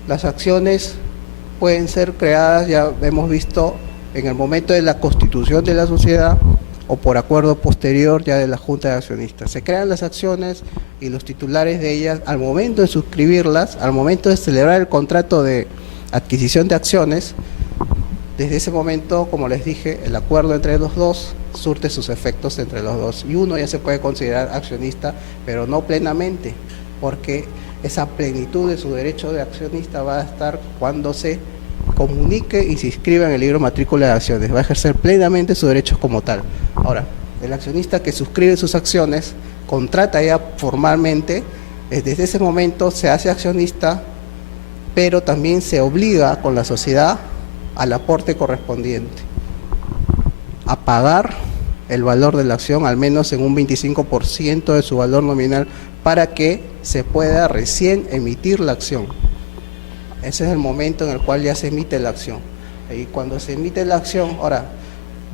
Las acciones pueden ser creadas, ya hemos visto, en el momento de la constitución de la sociedad o por acuerdo posterior ya de la Junta de Accionistas. Se crean las acciones y los titulares de ellas, al momento de suscribirlas, al momento de celebrar el contrato de adquisición de acciones, desde ese momento, como les dije, el acuerdo entre los dos surte sus efectos entre los dos y uno ya se puede considerar accionista, pero no plenamente, porque esa plenitud de su derecho de accionista va a estar cuando se comunique y se inscriba en el libro matrícula de acciones, va a ejercer plenamente sus derechos como tal. Ahora, el accionista que suscribe sus acciones, contrata ya formalmente, desde ese momento se hace accionista, pero también se obliga con la sociedad al aporte correspondiente, a pagar el valor de la acción al menos en un 25% de su valor nominal para que se pueda recién emitir la acción. Ese es el momento en el cual ya se emite la acción. Y cuando se emite la acción, ahora,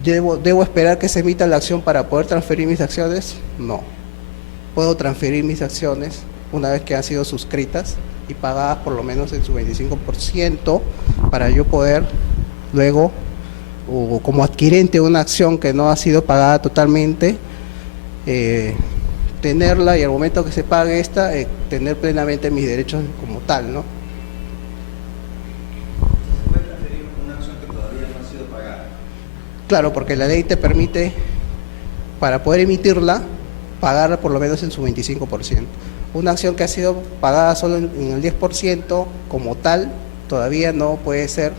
¿debo esperar que se emita la acción para poder transferir mis acciones? No. Puedo transferir mis acciones una vez que han sido suscritas y pagadas por lo menos en su 25% para yo poder luego, o como adquirente de una acción que no ha sido pagada totalmente, tenerla y al momento que se pague esta, tener plenamente mis derechos como tal, ¿no? ¿Se puede transferir una acción que todavía no ha sido pagada? Claro, porque la ley te permite, para poder emitirla, pagarla por lo menos en su 25%. Una acción que ha sido pagada solo en el 10% como tal, todavía no puede ser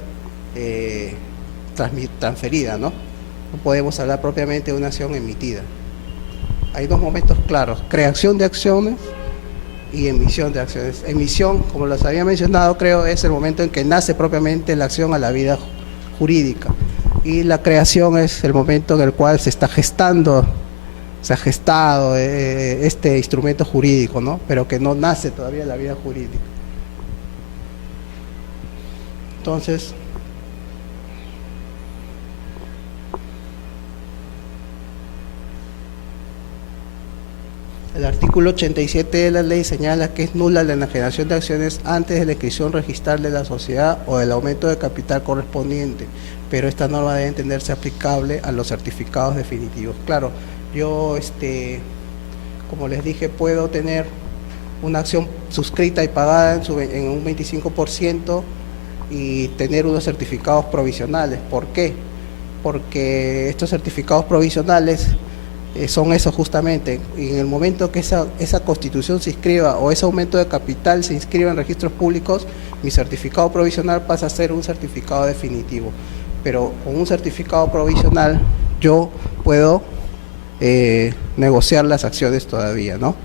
transferida, ¿no? No podemos hablar propiamente de una acción emitida. Hay dos momentos claros: creación de acciones y emisión de acciones. Emisión, como les había mencionado, creo es el momento en que nace propiamente la acción a la vida jurídica, y la creación es el momento en el cual se está gestando, se ha gestado este instrumento jurídico, ¿no? Pero que no nace todavía la vida jurídica. Entonces, el artículo 87 de la ley señala que es nula la enajenación de acciones antes de la inscripción registral de la sociedad o del aumento de capital correspondiente, pero esta norma debe entenderse aplicable a los certificados definitivos. Claro, yo, como les dije, puedo tener una acción suscrita y pagada en un 25% y tener unos certificados provisionales. ¿Por qué? Porque estos certificados provisionales son eso justamente, y en el momento que esa constitución se inscriba o ese aumento de capital se inscriba en registros públicos, mi certificado provisional pasa a ser un certificado definitivo. Pero con un certificado provisional yo puedo negociar las acciones todavía, ¿no?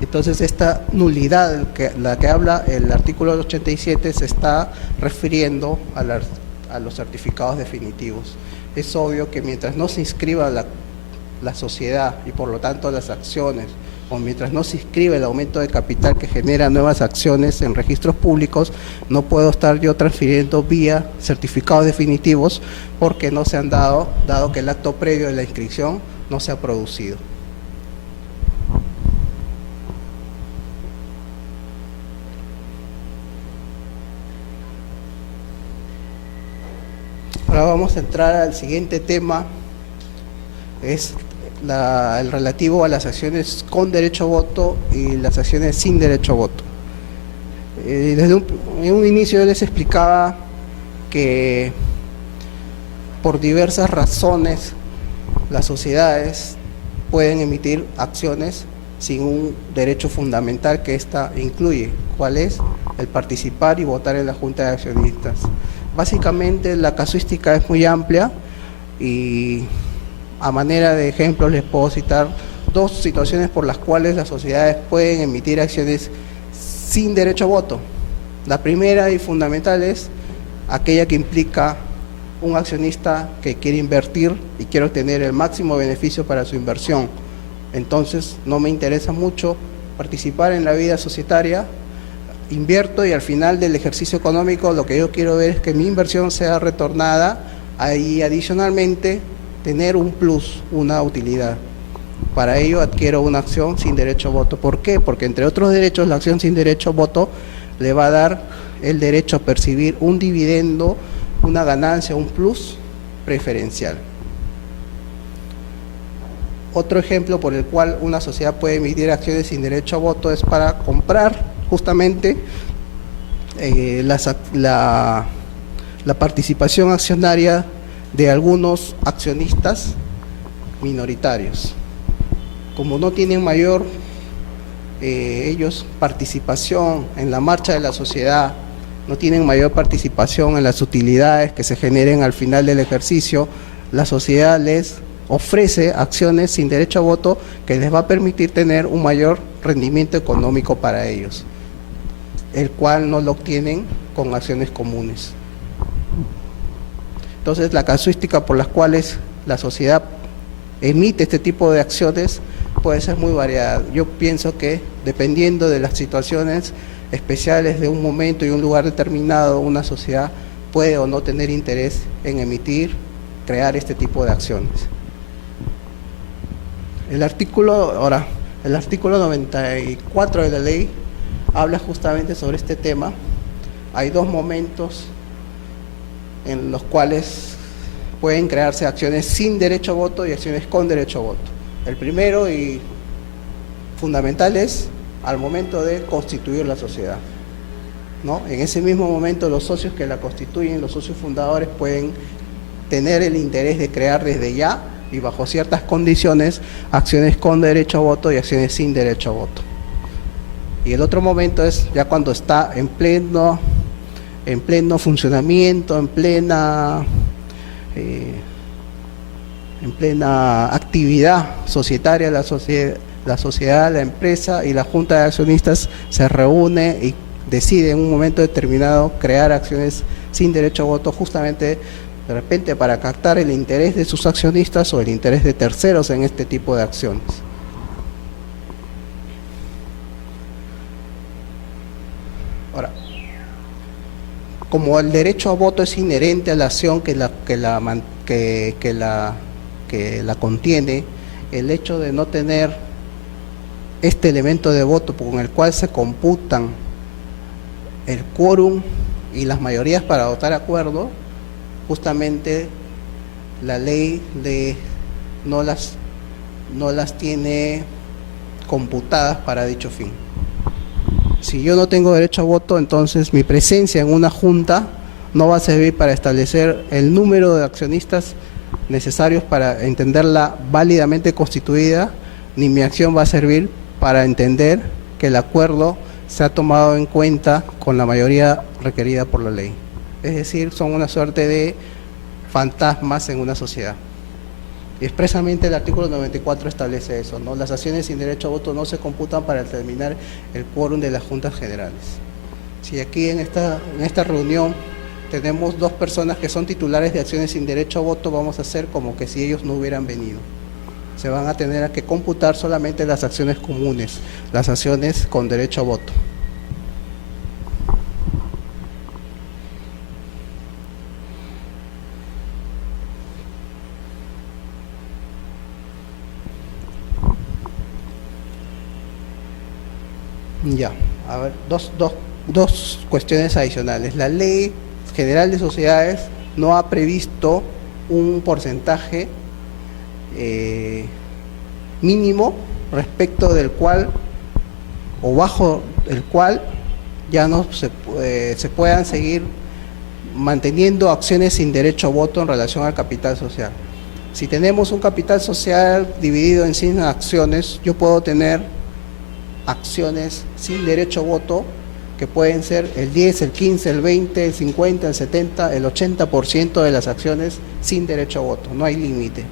Entonces esta nulidad, la que habla el artículo 87, se está refiriendo a los certificados definitivos. Es obvio que mientras no se inscriba la sociedad y por lo tanto las acciones, o mientras no se inscribe el aumento de capital que genera nuevas acciones en registros públicos, no puedo estar yo transfiriendo vía certificados definitivos porque no se han dado que el acto previo de la inscripción no se ha producido. Ahora vamos a entrar al siguiente tema, es el relativo a las acciones con derecho a voto y las acciones sin derecho a voto. En un inicio yo les explicaba que por diversas razones las sociedades pueden emitir acciones sin un derecho fundamental que ésta incluye. ¿Cuál es? El participar y votar en la Junta de Accionistas. Básicamente la casuística es muy amplia y a manera de ejemplo les puedo citar dos situaciones por las cuales las sociedades pueden emitir acciones sin derecho a voto. La primera y fundamental es aquella que implica un accionista que quiere invertir y quiere obtener el máximo beneficio para su inversión. Entonces no me interesa mucho participar en la vida societaria, invierto y al final del ejercicio económico lo que yo quiero ver es que mi inversión sea retornada y adicionalmente tener un plus, una utilidad. Para ello adquiero una acción sin derecho a voto. ¿Por qué? Porque entre otros derechos la acción sin derecho a voto le va a dar el derecho a percibir un dividendo, una ganancia, un plus preferencial. Otro ejemplo por el cual una sociedad puede emitir acciones sin derecho a voto es para comprar justamente la participación accionaria de algunos accionistas minoritarios. Como no tienen mayor ellos participación en la marcha de la sociedad, no tienen mayor participación en las utilidades que se generen al final del ejercicio, la sociedad les ofrece acciones sin derecho a voto que les va a permitir tener un mayor rendimiento económico para ellos, el cual no lo obtienen con acciones comunes. Entonces, la casuística por las cuales la sociedad emite este tipo de acciones puede ser muy variada. Yo pienso que dependiendo de las situaciones especiales de un momento y un lugar determinado, una sociedad puede o no tener interés en crear este tipo de acciones. El artículo 94 de la ley habla justamente sobre este tema. Hay dos momentos en los cuales pueden crearse acciones sin derecho a voto y acciones con derecho a voto. El primero y fundamental es al momento de constituir la sociedad, ¿no? En ese mismo momento los socios que la constituyen, los socios fundadores, pueden tener el interés de crear desde ya y bajo ciertas condiciones acciones con derecho a voto y acciones sin derecho a voto. Y el otro momento es ya cuando está en pleno funcionamiento, en plena actividad societaria, la sociedad, la empresa y la junta de accionistas se reúne y decide en un momento determinado crear acciones sin derecho a voto, justamente de repente para captar el interés de sus accionistas o el interés de terceros en este tipo de acciones. Ahora, como el derecho a voto es inherente a la acción que la contiene, el hecho de no tener este elemento de voto con el cual se computan el quórum y las mayorías para votar acuerdo, justamente la ley no las tiene computadas para dicho fin. Si yo no tengo derecho a voto, entonces mi presencia en una junta no va a servir para establecer el número de accionistas necesarios para entenderla válidamente constituida, ni mi acción va a servir para entender que el acuerdo se ha tomado en cuenta con la mayoría requerida por la ley. Es decir, son una suerte de fantasmas en una sociedad. Y expresamente el artículo 94 establece eso, ¿no? Las acciones sin derecho a voto no se computan para determinar el quórum de las juntas generales. Si aquí en esta reunión tenemos dos personas que son titulares de acciones sin derecho a voto, vamos a hacer como que si ellos no hubieran venido. Se van a tener que computar solamente las acciones comunes, las acciones con derecho a voto. Ya, a ver, dos cuestiones adicionales. La Ley General de Sociedades no ha previsto un porcentaje mínimo respecto del cual o bajo el cual ya no se puedan seguir manteniendo acciones sin derecho a voto en relación al capital social. Si tenemos un capital social dividido en 100 acciones, yo puedo tener acciones sin derecho a voto que pueden ser el 10, el 15, el 20, el 50, el 70, el 80% de las acciones sin derecho a voto, no hay límite.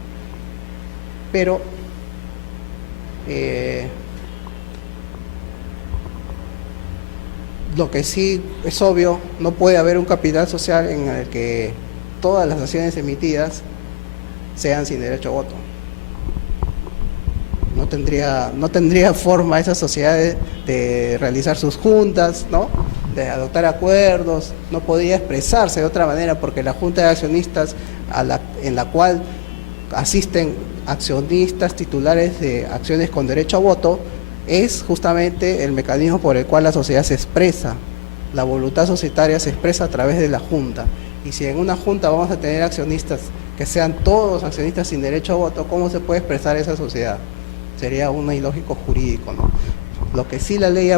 Pero lo que sí es obvio, no puede haber un capital social en el que todas las acciones emitidas sean sin derecho a voto. No tendría forma esa sociedad de realizar sus juntas, ¿no? De adoptar acuerdos, no podría expresarse de otra manera porque la junta de accionistas en la cual asisten accionistas titulares de acciones con derecho a voto es justamente el mecanismo por el cual la sociedad se expresa La voluntad societaria se expresa a través de la junta. Y si en una junta vamos a tener accionistas que sean todos accionistas sin derecho a voto, ¿cómo se puede expresar esa sociedad? Sería un ilógico jurídico, ¿no? Lo que sí la ley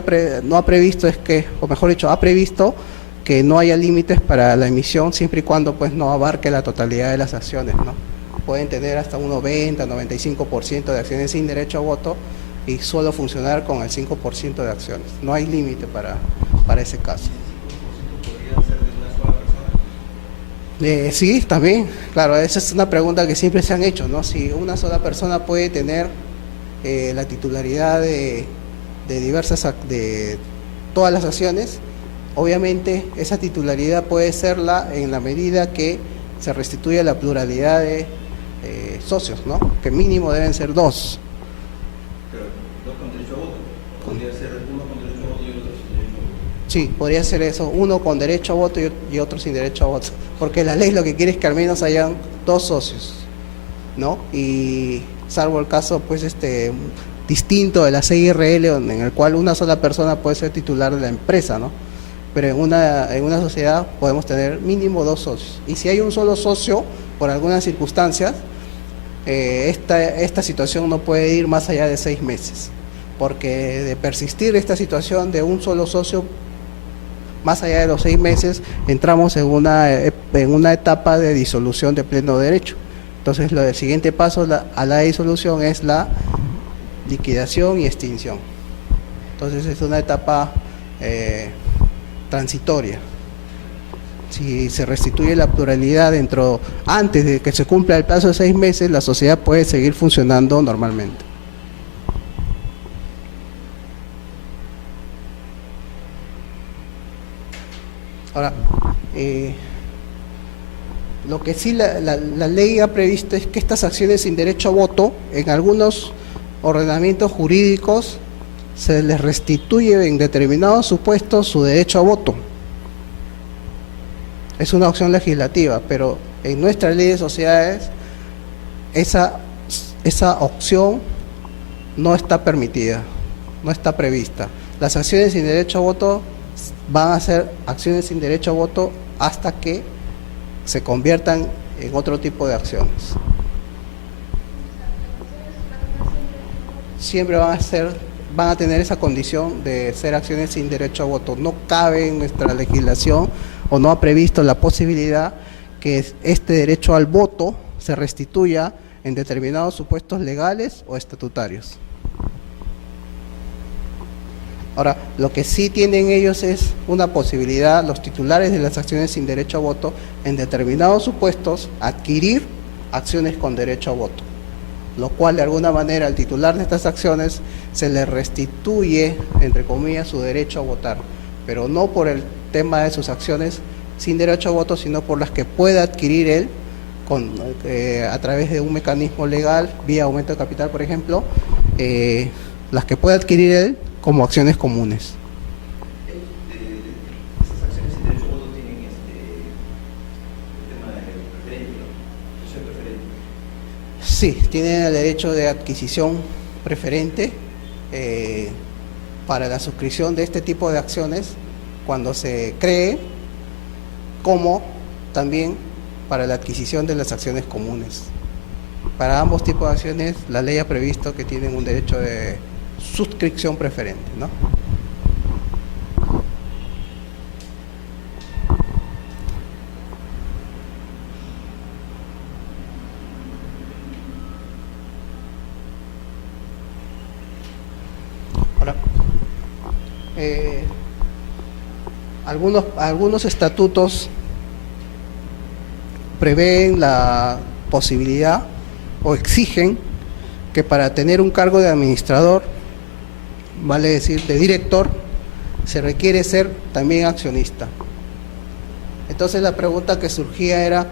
no ha previsto es que, o mejor dicho, ha previsto que no haya límites para la emisión siempre y cuando pues no abarque la totalidad de las acciones, ¿no? Pueden tener hasta un 90, 95% de acciones sin derecho a voto y solo funcionar con el 5% de acciones. No hay límite para ese caso. ¿Podría ser de una sola persona? Sí, también, claro, esa es una pregunta que siempre se han hecho, ¿no? Si una sola persona puede tener la titularidad de todas las acciones, obviamente esa titularidad puede serla en la medida que se restituya la pluralidad de socios, ¿no? Que mínimo deben ser dos. Pero dos con derecho a voto. Podría ser uno con derecho a voto y otro sin derecho a voto. Sí, podría ser eso, uno con derecho a voto y otro sin derecho a voto, porque la ley lo que quiere es que al menos hayan dos socios, ¿no? Y salvo el caso, pues, distinto de la CIRL, en el cual una sola persona puede ser titular de la empresa, ¿no? Pero en una sociedad podemos tener mínimo dos socios. Y si hay un solo socio, por algunas circunstancias, esta situación no puede ir más allá de 6 meses, porque de persistir esta situación de un solo socio, más allá de los 6 meses, entramos en una etapa de disolución de pleno derecho. Entonces, el siguiente paso a la disolución es la liquidación y extinción. Entonces, es una etapa transitoria. Si se restituye la pluralidad antes de que se cumpla el plazo de 6 meses, la sociedad puede seguir funcionando normalmente. Ahora, lo que sí la ley ha previsto es que estas acciones sin derecho a voto, en algunos ordenamientos jurídicos, se les restituye en determinados supuestos su derecho a voto. Es una opción legislativa, pero en nuestra ley de sociedades esa opción no está permitida, no está prevista. Las acciones sin derecho a voto van a ser acciones sin derecho a voto hasta que se conviertan en otro tipo de acciones. Siempre van a tener esa condición de ser acciones sin derecho a voto. No cabe en nuestra legislación o no ha previsto la posibilidad que este derecho al voto se restituya en determinados supuestos legales o estatutarios. Ahora, lo que sí tienen ellos es una posibilidad, los titulares de las acciones sin derecho a voto, en determinados supuestos, adquirir acciones con derecho a voto, lo cual de alguna manera al titular de estas acciones se le restituye, entre comillas, su derecho a votar, pero no por el tema de sus acciones sin derecho a voto, sino por las que pueda adquirir él a través de un mecanismo legal, vía aumento de capital, por ejemplo, las que pueda adquirir él como acciones comunes. Esas acciones sin derecho a voto tienen el tema del preferente, ¿no? Soy preferente. Sí, tienen el derecho de adquisición preferente para la suscripción de este tipo de acciones cuando se cree, como también para la adquisición de las acciones comunes. Para ambos tipos de acciones, la ley ha previsto que tienen un derecho de suscripción preferente, ¿no? Ahora, algunos estatutos prevén la posibilidad o exigen que para tener un cargo de administrador, vale decir de director, se requiere ser también accionista. Entonces la pregunta que surgía era,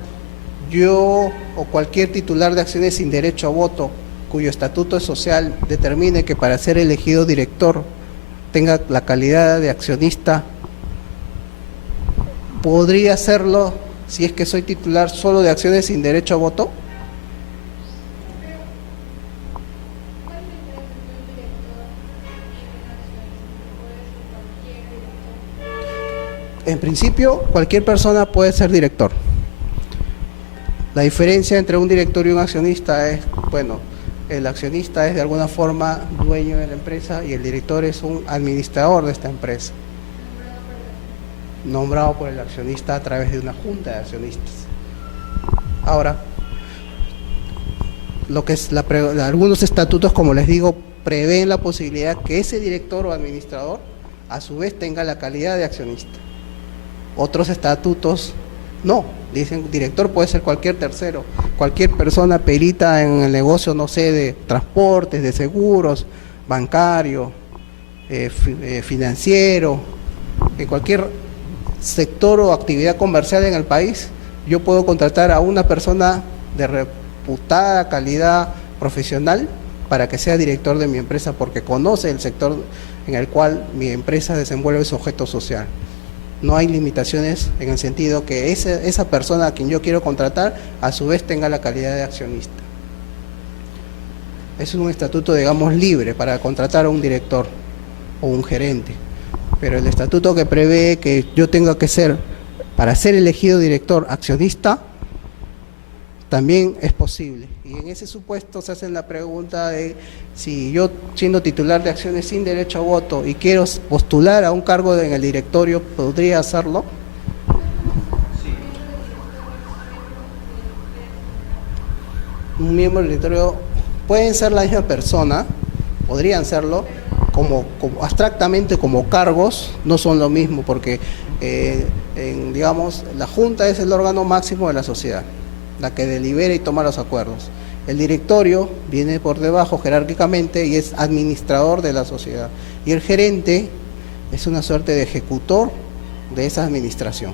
yo o cualquier titular de acciones sin derecho a voto, cuyo estatuto social determine que para ser elegido director tenga la calidad de accionista, ¿podría hacerlo si es que soy titular solo de acciones sin derecho a voto? En principio, cualquier persona puede ser director. La diferencia entre un directorio y un accionista es, bueno, el accionista es de alguna forma dueño de la empresa y el director es un administrador de esta empresa, nombrado por el accionista a través de una junta de accionistas. Ahora, lo que es algunos estatutos, como les digo, prevén la posibilidad que ese director o administrador a su vez tenga la calidad de accionista. Otros estatutos no, dicen director puede ser cualquier tercero, cualquier persona perita en el negocio, no sé, de transportes, de seguros, bancario, financiero, en cualquier sector o actividad comercial en el país. Yo puedo contratar a una persona de reputada calidad profesional para que sea director de mi empresa porque conoce el sector en el cual mi empresa desenvuelve su objeto social. No hay limitaciones en el sentido que esa persona a quien yo quiero contratar a su vez tenga la calidad de accionista. Es un estatuto, digamos, libre para contratar a un director o un gerente, pero el estatuto que prevé que yo tenga que ser, para ser elegido director, accionista, también es posible. Y en ese supuesto se hace la pregunta de si yo, siendo titular de acciones sin derecho a voto y quiero postular a un cargo en el directorio, ¿podría hacerlo? Un miembro del directorio, pueden ser la misma persona, podrían serlo, como abstractamente como cargos, no son lo mismo porque, digamos, la Junta es el órgano máximo de la sociedad, la que delibera y toma los acuerdos. El directorio viene por debajo jerárquicamente y es administrador de la sociedad. Y el gerente es una suerte de ejecutor de esa administración.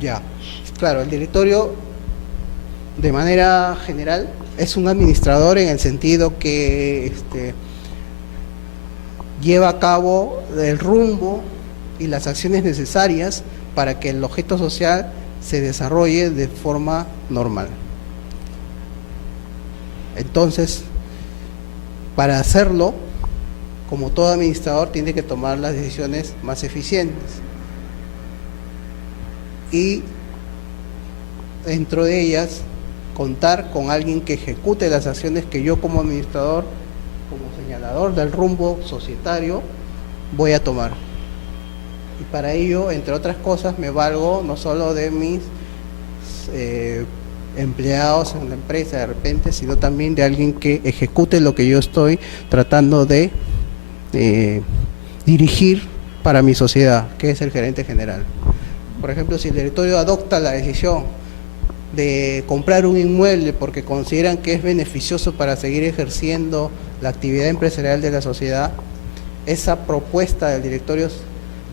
Ya, claro, el directorio de manera general es un administrador en el sentido que lleva a cabo el rumbo y las acciones necesarias para que el objeto social se desarrolle de forma normal. Entonces, para hacerlo, como todo administrador, tiene que tomar las decisiones más eficientes. Y dentro de ellas, contar con alguien que ejecute las acciones que yo como administrador, como señalador del rumbo societario, voy a tomar. Y para ello, entre otras cosas, me valgo no solo de mis empleados en la empresa de repente, sino también de alguien que ejecute lo que yo estoy tratando de dirigir para mi sociedad, que es el gerente general. Por ejemplo, si el directorio adopta la decisión de comprar un inmueble porque consideran que es beneficioso para seguir ejerciendo la actividad empresarial de la sociedad, esa propuesta del directorio,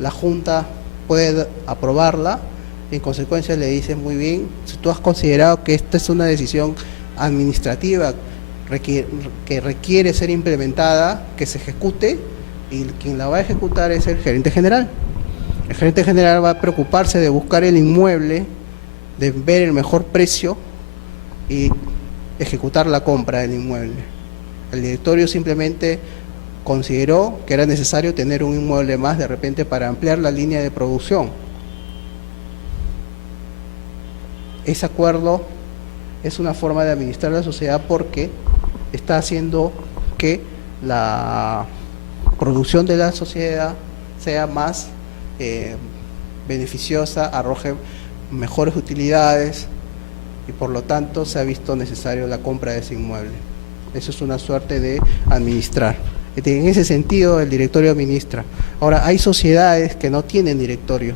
la Junta puede aprobarla y en consecuencia le dice: muy bien, si tú has considerado que esta es una decisión administrativa que requiere ser implementada, que se ejecute, y quien la va a ejecutar es el gerente general. El gerente general va a preocuparse de buscar el inmueble, de ver el mejor precio y ejecutar la compra del inmueble. El directorio simplemente consideró que era necesario tener un inmueble más de repente para ampliar la línea de producción. Ese acuerdo es una forma de administrar la sociedad porque está haciendo que la producción de la sociedad sea más beneficiosa, arroje mejores utilidades y por lo tanto se ha visto necesario la compra de ese inmueble. Eso es una suerte de administrar. En ese sentido el directorio administra. Ahora, hay sociedades que no tienen directorio.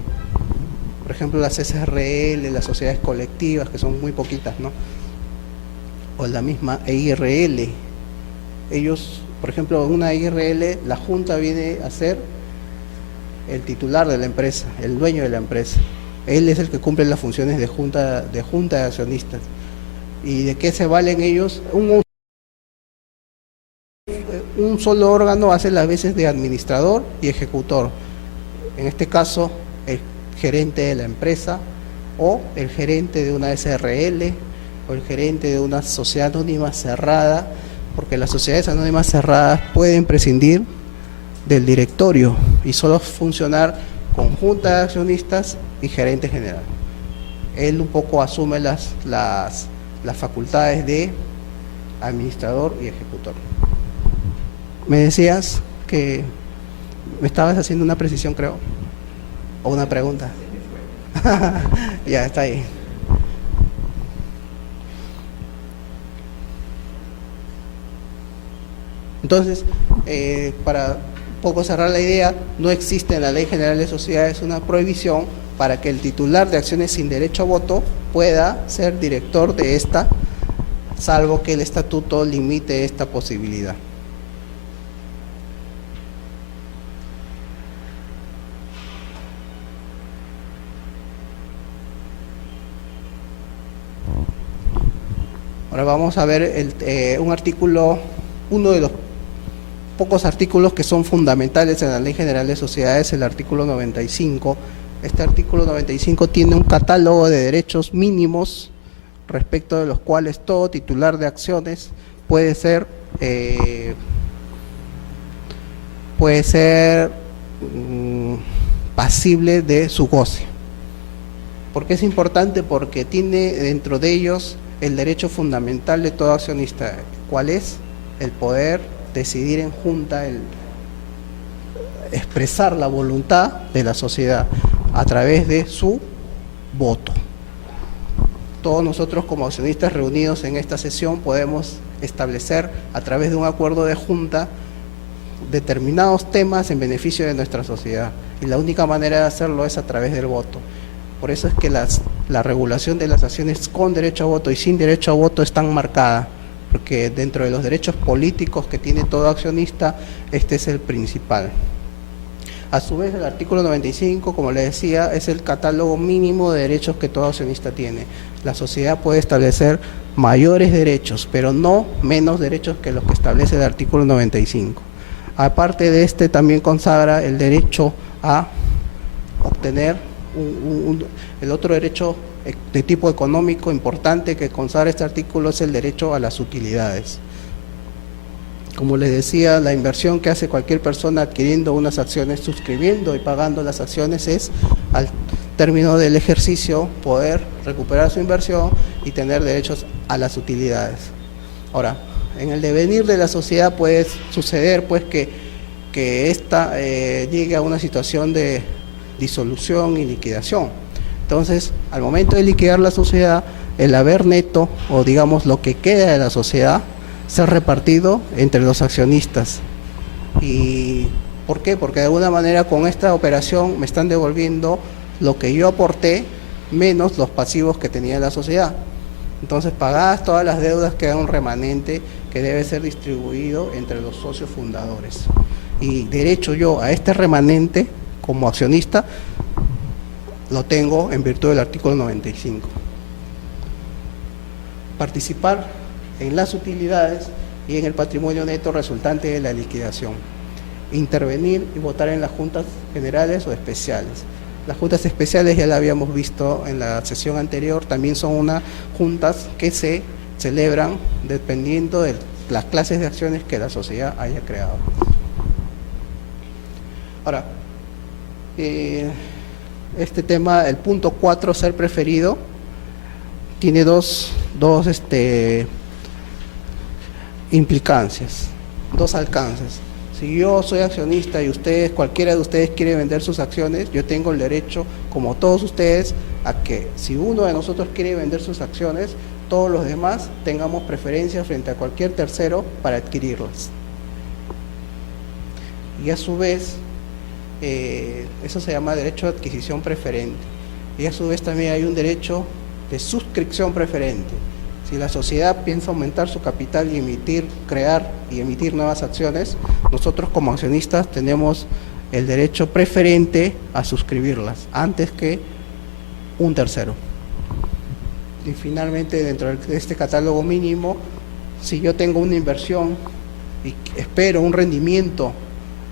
Por ejemplo, las SRL, las sociedades colectivas, que son muy poquitas, ¿no? O la misma EIRL. Ellos, por ejemplo, en una EIRL, la Junta viene a ser el titular de la empresa, el dueño de la empresa. Él es el que cumple las funciones de junta de accionistas. ¿Y de qué se valen ellos? Un solo órgano hace las veces de administrador y ejecutor. En este caso, el gerente de la empresa o el gerente de una SRL o el gerente de una sociedad anónima cerrada, porque las sociedades anónimas cerradas pueden prescindir del directorio y solo funcionar con junta de accionistas y gerente general. Él un poco asume las facultades de administrador y ejecutor. Me decías que me estabas haciendo una precisión, creo, o una pregunta. Ya, está ahí. Entonces, para un poco cerrar la idea, no existe en la Ley General de Sociedades una prohibición para que el titular de acciones sin derecho a voto pueda ser director de esta, salvo que el estatuto limite esta posibilidad. Ahora vamos a ver un artículo, uno de los pocos artículos que son fundamentales en la Ley General de Sociedades, el artículo 95. Este artículo 95 tiene un catálogo de derechos mínimos respecto de los cuales todo titular de acciones puede ser pasible de su goce. ¿Por qué es importante? Porque tiene dentro de ellos el derecho fundamental de todo accionista, ¿cuál es? El poder decidir en junta, el expresar la voluntad de la sociedad a través de su voto. Todos nosotros como accionistas reunidos en esta sesión podemos establecer a través de un acuerdo de junta determinados temas en beneficio de nuestra sociedad, y la única manera de hacerlo es a través del voto. Por eso es que la regulación de las acciones con derecho a voto y sin derecho a voto están marcadas, porque dentro de los derechos políticos que tiene todo accionista, este es el principal. A su vez, el artículo 95, como les decía, es el catálogo mínimo de derechos que todo accionista tiene. La sociedad puede establecer mayores derechos, pero no menos derechos que los que establece el artículo 95. Aparte de este, también consagra el derecho a obtener el otro derecho de tipo económico importante que consagra este artículo es el derecho a las utilidades. Como les decía, la inversión que hace cualquier persona adquiriendo unas acciones, suscribiendo y pagando las acciones, es al término del ejercicio poder recuperar su inversión y tener derechos a las utilidades. Ahora, en el devenir de la sociedad puede suceder pues que ésta llegue a una situación de disolución y liquidación. Entonces, al momento de liquidar la sociedad, el haber neto, o digamos lo que queda de la sociedad, ser repartido entre los accionistas. ¿Y por qué? Porque de alguna manera con esta operación me están devolviendo lo que yo aporté menos los pasivos que tenía la sociedad. Entonces, pagadas todas las deudas, queda un remanente que debe ser distribuido entre los socios fundadores. Y derecho yo a este remanente como accionista lo tengo en virtud del artículo 95. Participar en las utilidades y en el patrimonio neto resultante de la liquidación. Intervenir y votar en las juntas generales o especiales. Las juntas especiales ya la habíamos visto en la sesión anterior, también son unas juntas que se celebran dependiendo de las clases de acciones que la sociedad haya creado. Ahora, este tema, el punto 4, ser preferido, tiene dos implicancias, dos alcances. Si yo soy accionista y ustedes, cualquiera de ustedes quiere vender sus acciones, yo tengo el derecho, como todos ustedes, a que si uno de nosotros quiere vender sus acciones, todos los demás tengamos preferencia frente a cualquier tercero para adquirirlas. Y a su vez, eso se llama derecho de adquisición preferente. Y a su vez también hay un derecho de suscripción preferente. Si la sociedad piensa aumentar su capital y crear y emitir nuevas acciones, nosotros como accionistas tenemos el derecho preferente a suscribirlas antes que un tercero. Y finalmente, dentro de este catálogo mínimo, si yo tengo una inversión y espero un rendimiento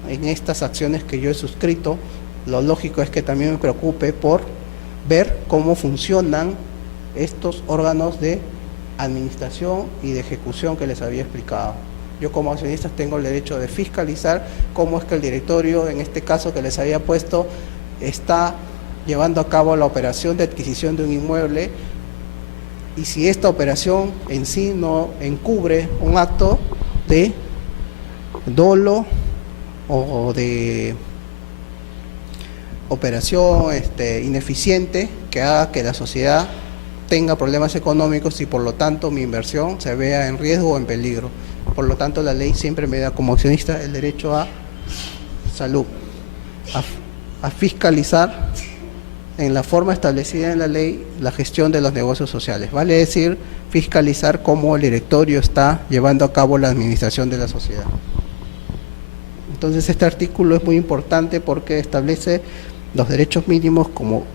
en estas acciones que yo he suscrito, lo lógico es que también me preocupe por ver cómo funcionan estos órganos de administración y de ejecución que les había explicado. Yo como accionista tengo el derecho de fiscalizar cómo es que el directorio, en este caso que les había puesto, está llevando a cabo la operación de adquisición de un inmueble, y si esta operación en sí no encubre un acto de dolo o de operación ineficiente que haga que la sociedad tenga problemas económicos y por lo tanto mi inversión se vea en riesgo o en peligro. Por lo tanto, la ley siempre me da como accionista el derecho a salud, a fiscalizar en la forma establecida en la ley la gestión de los negocios sociales. Vale decir, fiscalizar cómo el directorio está llevando a cabo la administración de la sociedad. Entonces, este artículo es muy importante porque establece los derechos mínimos como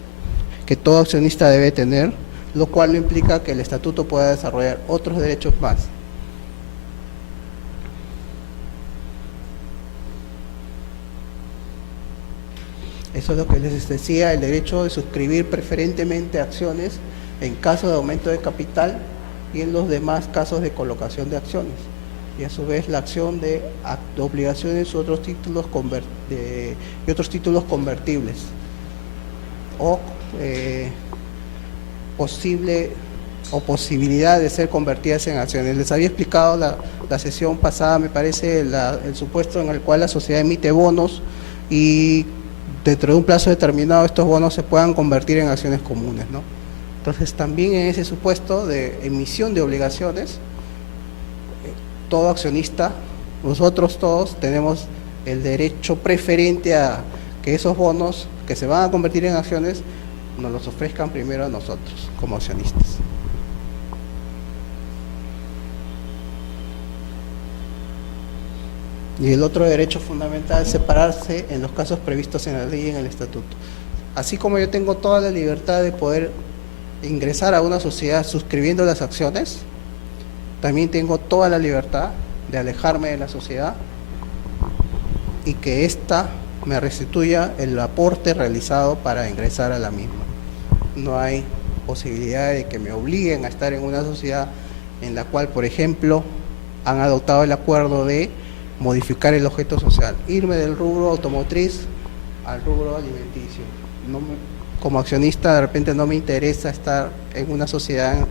que todo accionista debe tener, lo cual no implica que el estatuto pueda desarrollar otros derechos más. Eso es lo que les decía, el derecho de suscribir preferentemente acciones en caso de aumento de capital y en los demás casos de colocación de acciones. Y a su vez la acción de obligaciones u otros títulos convertibles o posibilidad de ser convertidas en acciones. Les había explicado la sesión pasada, me parece, el supuesto en el cual la sociedad emite bonos y dentro de un plazo determinado estos bonos se puedan convertir en acciones comunes, ¿no? Entonces también en ese supuesto de emisión de obligaciones, todo accionista, nosotros todos tenemos el derecho preferente a que esos bonos que se van a convertir en acciones nos los ofrezcan primero a nosotros como accionistas. Y el otro derecho fundamental es separarse en los casos previstos en la ley y en el estatuto. Así como yo tengo toda la libertad de poder ingresar a una sociedad suscribiendo las acciones, también tengo toda la libertad de alejarme de la sociedad y que ésta me restituya el aporte realizado para ingresar a la misma. No hay posibilidad de que me obliguen a estar en una sociedad en la cual, por ejemplo, han adoptado el acuerdo de modificar el objeto social, irme del rubro automotriz al rubro alimenticio. Como accionista de repente no me interesa estar en una sociedad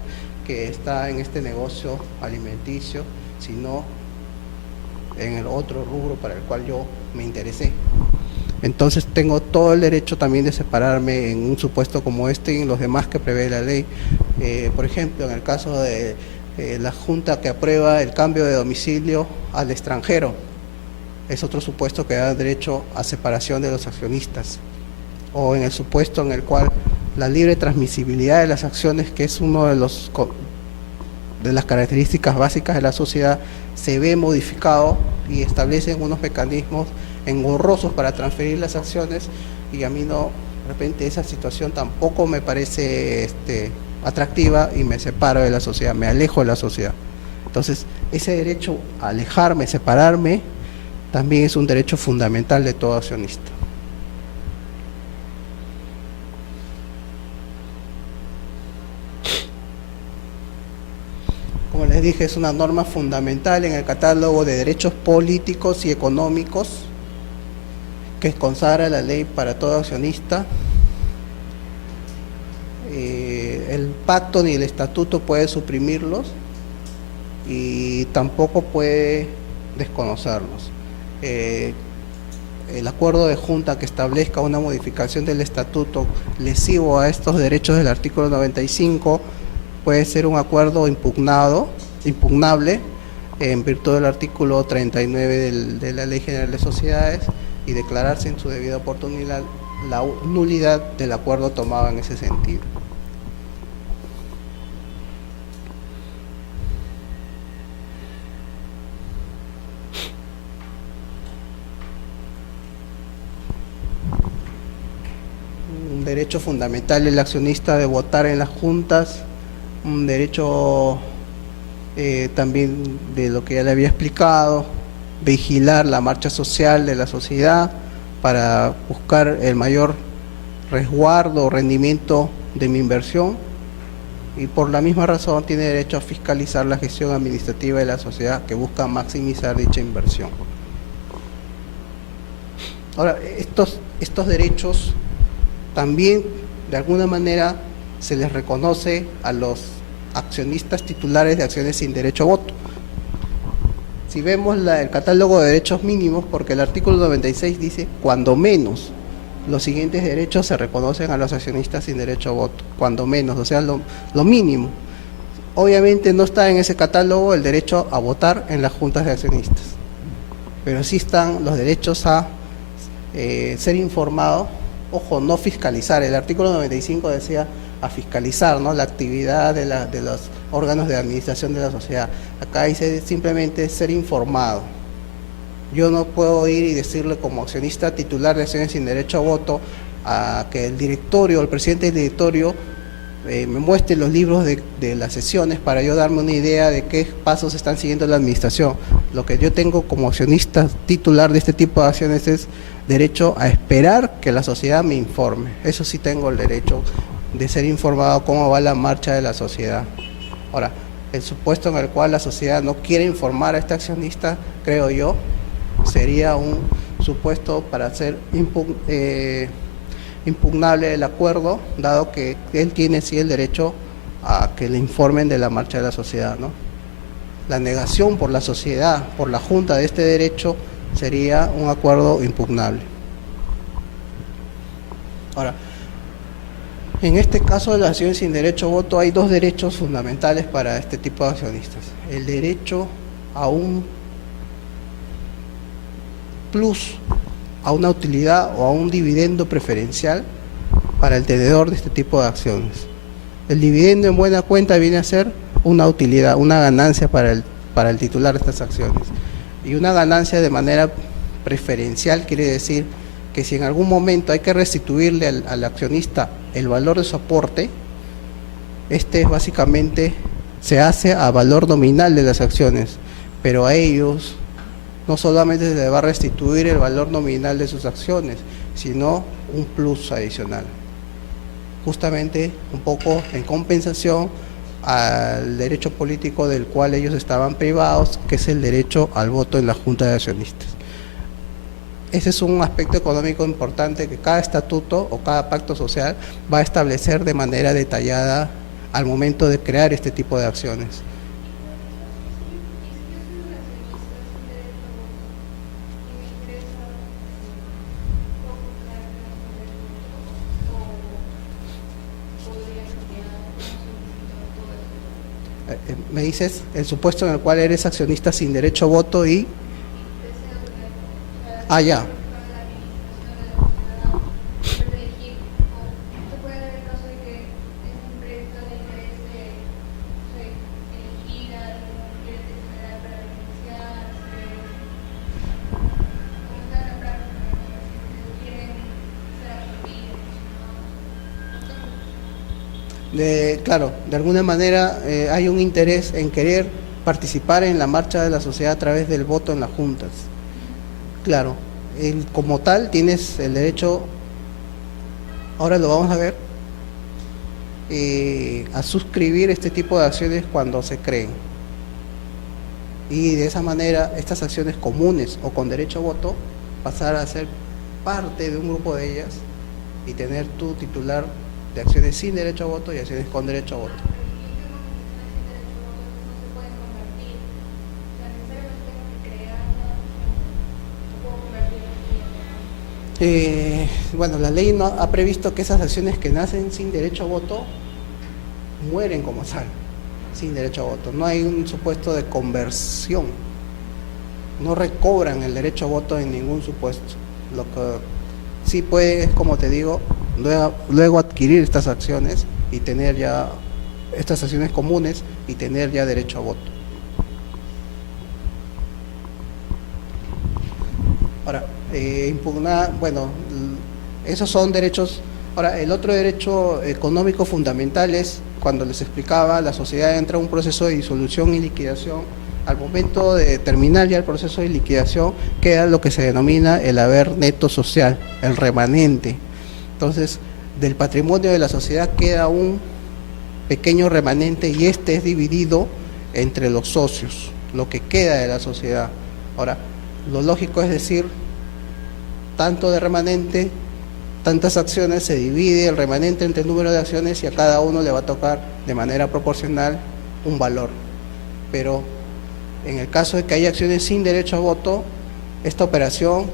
que está en este negocio alimenticio, sino en el otro rubro para el cual yo me interesé. Entonces tengo todo el derecho también de separarme en un supuesto como este y en los demás que prevé la ley. Por ejemplo, en el caso de la Junta que aprueba el cambio de domicilio al extranjero, es otro supuesto que da derecho a separación de los accionistas. O en el supuesto en el cual la libre transmisibilidad de las acciones, que es uno de las características básicas de la sociedad, se ve modificado y establecen unos mecanismos engorrosos para transferir las acciones, y a mí no, de repente esa situación tampoco me parece atractiva y me separo de la sociedad, me alejo de la sociedad. Entonces, ese derecho a alejarme, separarme, también es un derecho fundamental de todo accionista. Como les dije, es una norma fundamental en el catálogo de derechos políticos y económicos que consagra la ley para todo accionista. El pacto ni el estatuto puede suprimirlos y tampoco puede desconocerlos. El acuerdo de junta que establezca una modificación del estatuto lesivo a estos derechos del artículo 95 puede ser un acuerdo impugnable en virtud del artículo 39 de la Ley General de Sociedades y declararse en su debida oportunidad la nulidad del acuerdo tomado en ese sentido. Un derecho fundamental del accionista de votar en las juntas, un derecho también de lo que ya le había explicado, vigilar la marcha social de la sociedad para buscar el mayor resguardo o rendimiento de mi inversión, y por la misma razón tiene derecho a fiscalizar la gestión administrativa de la sociedad que busca maximizar dicha inversión. Ahora, estos derechos también de alguna manera se les reconoce a los accionistas titulares de acciones sin derecho a voto. Si vemos el catálogo de derechos mínimos, porque el artículo 96 dice, cuando menos, los siguientes derechos se reconocen a los accionistas sin derecho a voto, cuando menos, o sea, lo mínimo. Obviamente no está en ese catálogo el derecho a votar en las juntas de accionistas, pero sí están los derechos a ser informado, ojo, no fiscalizar. El artículo 95 decía a fiscalizar, ¿no?, la actividad de los órganos de administración de la sociedad. Acá dice simplemente ser informado. Yo no puedo ir y decirle como accionista titular de acciones sin derecho a voto a que el directorio, el presidente del directorio me muestre los libros de las sesiones para yo darme una idea de qué pasos están siguiendo la administración. Lo que yo tengo como accionista titular de este tipo de acciones es derecho a esperar que la sociedad me informe. Eso sí tengo el derecho de ser informado cómo va la marcha de la sociedad. Ahora, el supuesto en el cual la sociedad no quiere informar a este accionista, creo yo, sería un supuesto para hacer impugnable el acuerdo, dado que él tiene sí el derecho a que le informen de la marcha de la sociedad, ¿no? La negación por la sociedad, por la Junta de este derecho, sería un acuerdo impugnable. Ahora, en este caso de las acciones sin derecho a voto hay dos derechos fundamentales para este tipo de accionistas. El derecho a un plus, a una utilidad o a un dividendo preferencial para el tenedor de este tipo de acciones. El dividendo en buena cuenta viene a ser una utilidad, una ganancia para el titular de estas acciones. Y una ganancia de manera preferencial quiere decir que si en algún momento hay que restituirle al accionista el valor de su aporte, este básicamente se hace a valor nominal de las acciones, pero a ellos no solamente se les va a restituir el valor nominal de sus acciones, sino un plus adicional, justamente un poco en compensación al derecho político del cual ellos estaban privados, que es el derecho al voto en la Junta de Accionistas. Ese es un aspecto económico importante que cada estatuto o cada pacto social va a establecer de manera detallada al momento de crear este tipo de acciones. Me dices el supuesto en el cual eres accionista sin derecho a voto y... Ah, ya. Claro, de alguna manera hay un interés en querer participar en la marcha de la sociedad a través del voto en las juntas. Claro, como tal tienes el derecho, ahora lo vamos a ver, a suscribir este tipo de acciones cuando se creen. Y de esa manera estas acciones comunes o con derecho a voto pasar a ser parte de un grupo de ellas y tener tu titular de acciones sin derecho a voto y acciones con derecho a voto. Bueno, la ley no ha previsto que esas acciones que nacen sin derecho a voto mueren como tal, sin derecho a voto. No hay un supuesto de conversión, no recobran el derecho a voto en ningún supuesto. Lo que sí puede es, como te digo, luego adquirir estas acciones y tener ya estas acciones comunes y tener ya derecho a voto. Ahora, impugnar, bueno, esos son derechos. Ahora, el otro derecho económico fundamental es, cuando les explicaba, la sociedad entra en un proceso de disolución y liquidación. Al momento de terminar ya el proceso de liquidación, queda lo que se denomina el haber neto social, el remanente. Entonces, del patrimonio de la sociedad queda un pequeño remanente y este es dividido entre los socios, lo que queda de la sociedad. Ahora, lo lógico es decir, tanto de remanente, tantas acciones, se divide el remanente entre el número de acciones y a cada uno le va a tocar de manera proporcional un valor. Pero en el caso de que haya acciones sin derecho a voto, esta operación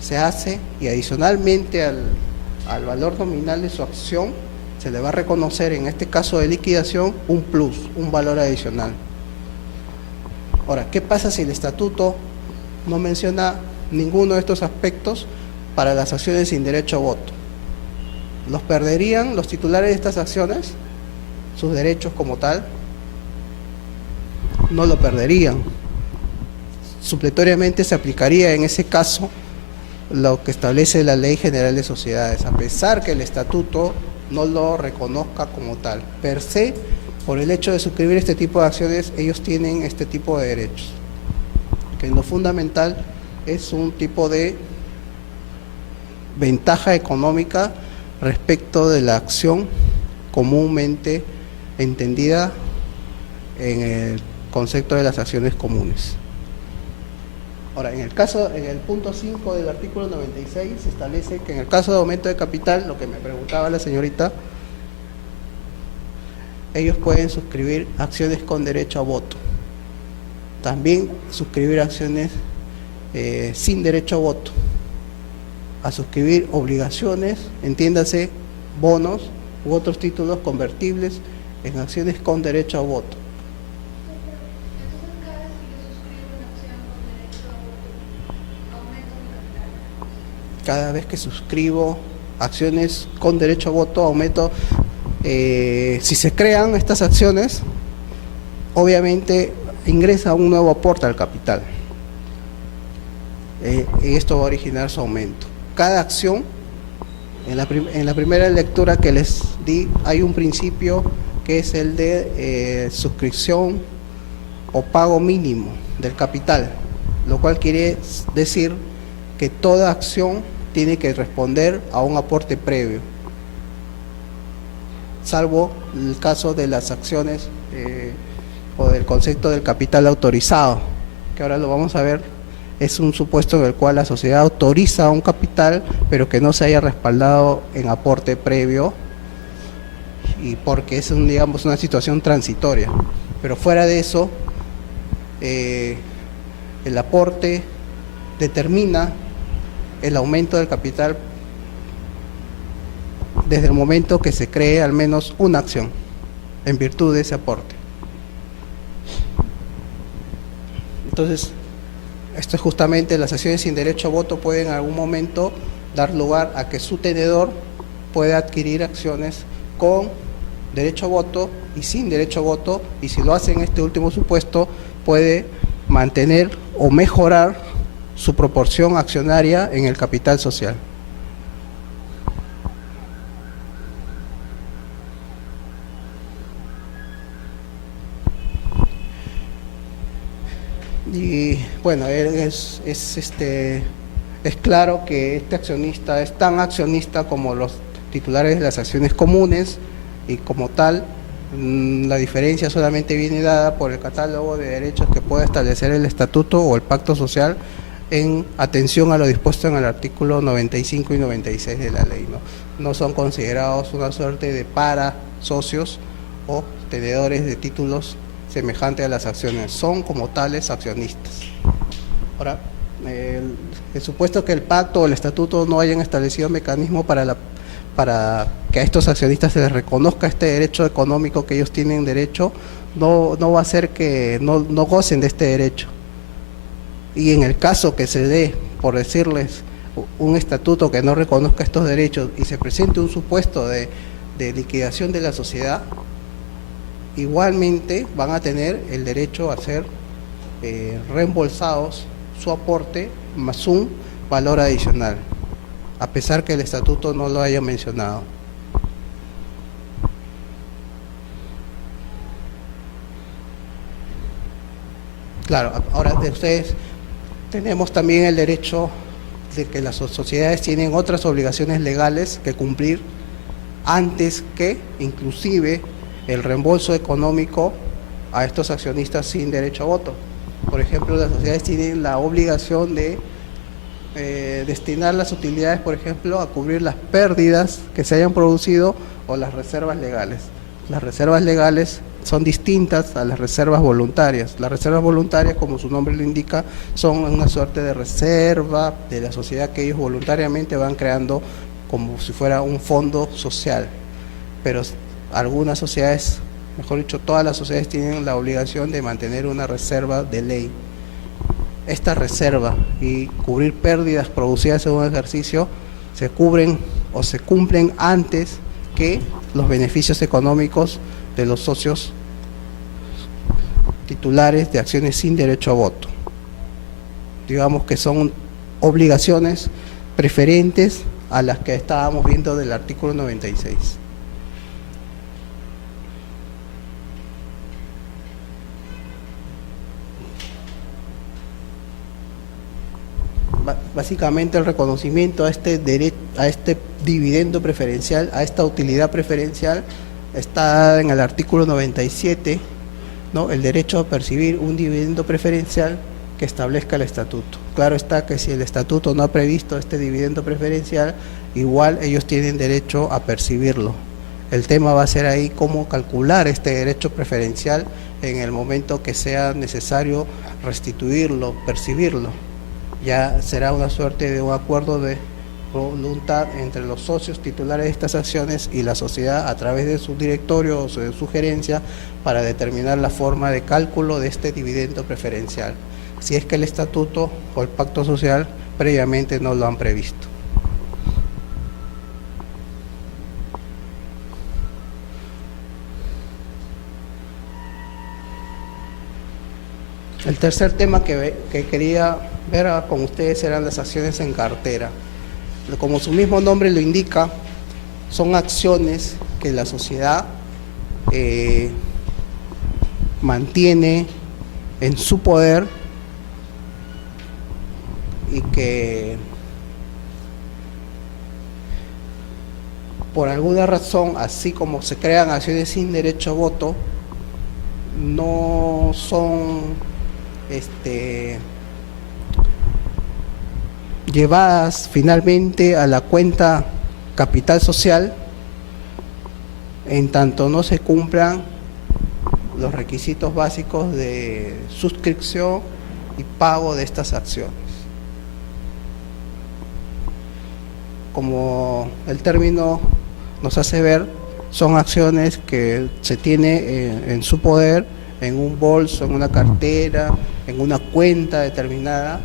se hace y adicionalmente al valor nominal de su acción se le va a reconocer, en este caso de liquidación, un plus, un valor adicional. Ahora, ¿qué pasa si el estatuto no menciona ninguno de estos aspectos para las acciones sin derecho a voto? ¿Los perderían los titulares de estas acciones? ¿Sus derechos como tal? No lo perderían. Supletoriamente se aplicaría en ese caso lo que establece la Ley General de Sociedades, a pesar que el estatuto no lo reconozca como tal. Per se, por el hecho de suscribir este tipo de acciones, ellos tienen este tipo de derechos, que en lo fundamental es un tipo de ventaja económica respecto de la acción comúnmente entendida en el concepto de las acciones comunes. Ahora, en el punto 5 del artículo 96 se establece que en el caso de aumento de capital, lo que me preguntaba la señorita, ellos pueden suscribir acciones con derecho a voto. También suscribir acciones sin derecho a voto. A suscribir obligaciones, entiéndase, bonos u otros títulos convertibles en acciones con derecho a voto. Cada vez que suscribo acciones con derecho a voto, aumento. Si se crean estas acciones, obviamente ingresa un nuevo aporte al capital. Y esto va a originar su aumento. Cada acción, en la primera lectura que les di, hay un principio que es el de suscripción o pago mínimo del capital, lo cual quiere decir que toda acción tiene que responder a un aporte previo, salvo el caso de las acciones o del concepto del capital autorizado, que ahora lo vamos a ver. Es un supuesto en el cual la sociedad autoriza un capital, pero que no se haya respaldado en aporte previo, y porque es digamos, una situación transitoria. Pero fuera de eso, el aporte determina el aumento del capital desde el momento que se cree al menos una acción en virtud de ese aporte. Entonces, esto es justamente, las acciones sin derecho a voto pueden en algún momento dar lugar a que su tenedor pueda adquirir acciones con derecho a voto y sin derecho a voto, y si lo hace en este último supuesto, puede mantener o mejorar su proporción accionaria en el capital social. Y bueno, es claro que este accionista es tan accionista como los titulares de las acciones comunes, y como tal, la diferencia solamente viene dada por el catálogo de derechos que puede establecer el estatuto o el pacto social en atención a lo dispuesto en el artículo 95 y 96 de la ley, ¿no? No son considerados una suerte de para socios o tenedores de títulos semejante a las acciones, son como tales accionistas. Ahora, el supuesto que el pacto o el estatuto no hayan establecido mecanismo para que a estos accionistas se les reconozca este derecho económico que ellos tienen derecho, no va a hacer que no gocen de este derecho. Y en el caso que se dé, por decirles, un estatuto que no reconozca estos derechos y se presente un supuesto de liquidación de la sociedad, igualmente van a tener el derecho a ser reembolsados su aporte más un valor adicional, a pesar que el estatuto no lo haya mencionado. Claro, ahora de ustedes tenemos también el derecho de que las sociedades tienen otras obligaciones legales que cumplir, antes que inclusive el reembolso económico a estos accionistas sin derecho a voto. Por ejemplo, las sociedades tienen la obligación de destinar las utilidades, por ejemplo, a cubrir las pérdidas que se hayan producido o las reservas legales. Las reservas legales son distintas a las reservas voluntarias. Las reservas voluntarias, como su nombre lo indica, son una suerte de reserva de la sociedad que ellos voluntariamente van creando como si fuera un fondo social. Pero algunas sociedades, mejor dicho, todas las sociedades tienen la obligación de mantener una reserva de ley. Esta reserva y cubrir pérdidas producidas en un ejercicio se cubren o se cumplen antes que los beneficios económicos de los socios titulares de acciones sin derecho a voto. Digamos que son obligaciones preferentes a las que estábamos viendo del artículo 96. Básicamente el reconocimiento a este dividendo preferencial, a esta utilidad preferencial, está en el artículo 97, ¿no? El derecho a percibir un dividendo preferencial que establezca el estatuto. Claro está que si el estatuto no ha previsto este dividendo preferencial, igual ellos tienen derecho a percibirlo. El tema va a ser ahí cómo calcular este derecho preferencial en el momento que sea necesario restituirlo, percibirlo. Ya será una suerte de un acuerdo de voluntad entre los socios titulares de estas acciones y la sociedad a través de su directorio o de su gerencia para determinar la forma de cálculo de este dividendo preferencial, si es que el estatuto o el pacto social previamente no lo han previsto. El tercer tema que quería ver con ustedes eran las acciones en cartera. Como su mismo nombre lo indica, son acciones que la sociedad mantiene en su poder y que por alguna razón, así como se crean acciones sin derecho a voto, no son llevadas finalmente a la cuenta capital social en tanto no se cumplan los requisitos básicos de suscripción y pago de estas acciones. Como el término nos hace ver, son acciones que se tiene en su poder, en un bolso, en una cartera, en una cuenta determinada,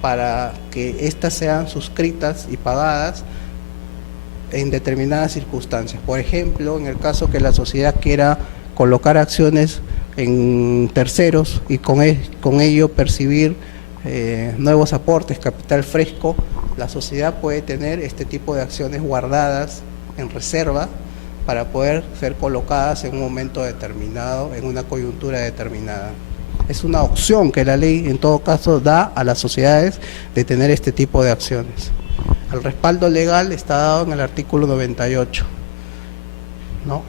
para que éstas sean suscritas y pagadas en determinadas circunstancias. Por ejemplo, en el caso que la sociedad quiera colocar acciones en terceros y con ello percibir nuevos aportes, capital fresco, la sociedad puede tener este tipo de acciones guardadas en reserva para poder ser colocadas en un momento determinado, en una coyuntura determinada. Es una opción que la ley en todo caso da a las sociedades de tener este tipo de acciones. El respaldo legal está dado en el artículo 98, ¿no?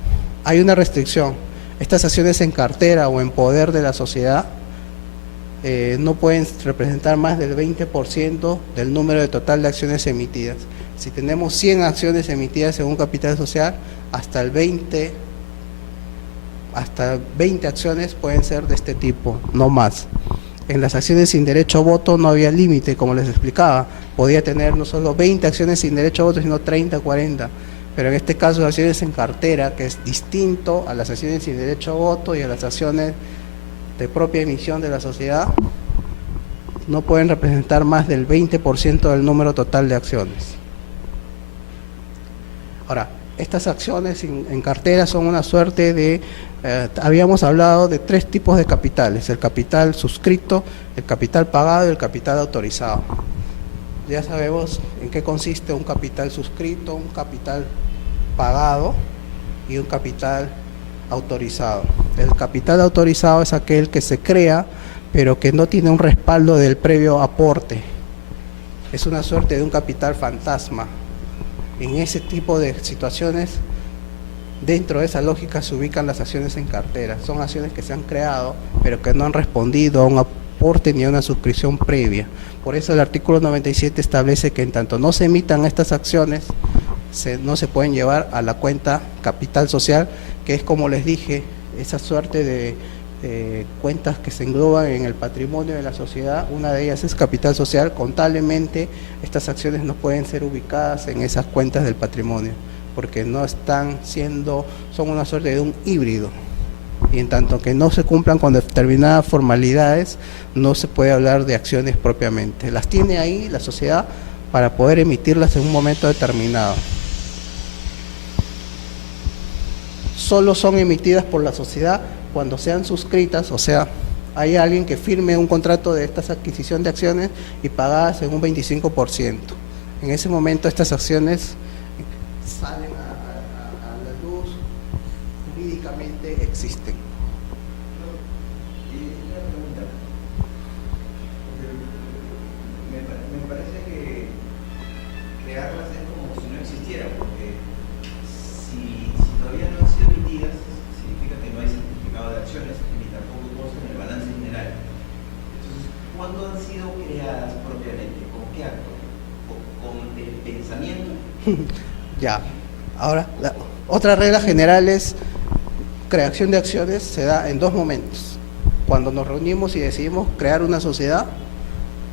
Hay una restricción. Estas acciones en cartera o en poder de la sociedad no pueden representar más del 20% del número de total de acciones emitidas. Si tenemos 100 acciones emitidas en un capital social, hasta 20 acciones pueden ser de este tipo, no más. En las acciones sin derecho a voto no había límite, como les explicaba. Podía tener no solo 20 acciones sin derecho a voto, sino 30, 40. Pero en este caso, acciones en cartera, que es distinto a las acciones sin derecho a voto y a las acciones de propia emisión de la sociedad, no pueden representar más del 20% del número total de acciones. Ahora, estas acciones en cartera son una suerte de, habíamos hablado de 3 tipos de capitales: el capital suscrito, el capital pagado y el capital autorizado. Ya sabemos en qué consiste un capital suscrito, un capital pagado y un capital autorizado. El capital autorizado es aquel que se crea pero que no tiene un respaldo del previo aporte. Es una suerte de un capital fantasma. En ese tipo de situaciones Dentro de esa lógica se ubican las acciones en cartera. Son acciones que se han creado, pero que no han respondido a un aporte ni a una suscripción previa. Por eso el artículo 97 establece que en tanto no se emitan estas acciones, no se pueden llevar a la cuenta capital social, que es, como les dije, esa suerte de cuentas que se engloban en el patrimonio de la sociedad. Una de ellas es capital social. Contablemente estas acciones no pueden ser ubicadas en esas cuentas del patrimonio, porque no están siendo, son una suerte de un híbrido, y en tanto que no se cumplan con determinadas formalidades, no se puede hablar de acciones propiamente. Las tiene ahí la sociedad para poder emitirlas en un momento determinado. Solo son emitidas por la sociedad cuando sean suscritas, o sea, hay alguien que firme un contrato de esta adquisición de acciones y pagadas en un 25%. En ese momento estas acciones salen a la luz, jurídicamente existen. Una pregunta, me parece que crearlas es como si no existieran, porque si todavía no han sido emitidas, significa que no hay certificado de acciones ni tampoco consta en el balance general. Entonces, ¿cuándo han sido creadas propiamente? ¿Con qué acto? ¿Con el pensamiento? Ya, ahora, otra regla general es: creación de acciones se da en dos momentos. Cuando nos reunimos y decidimos crear una sociedad,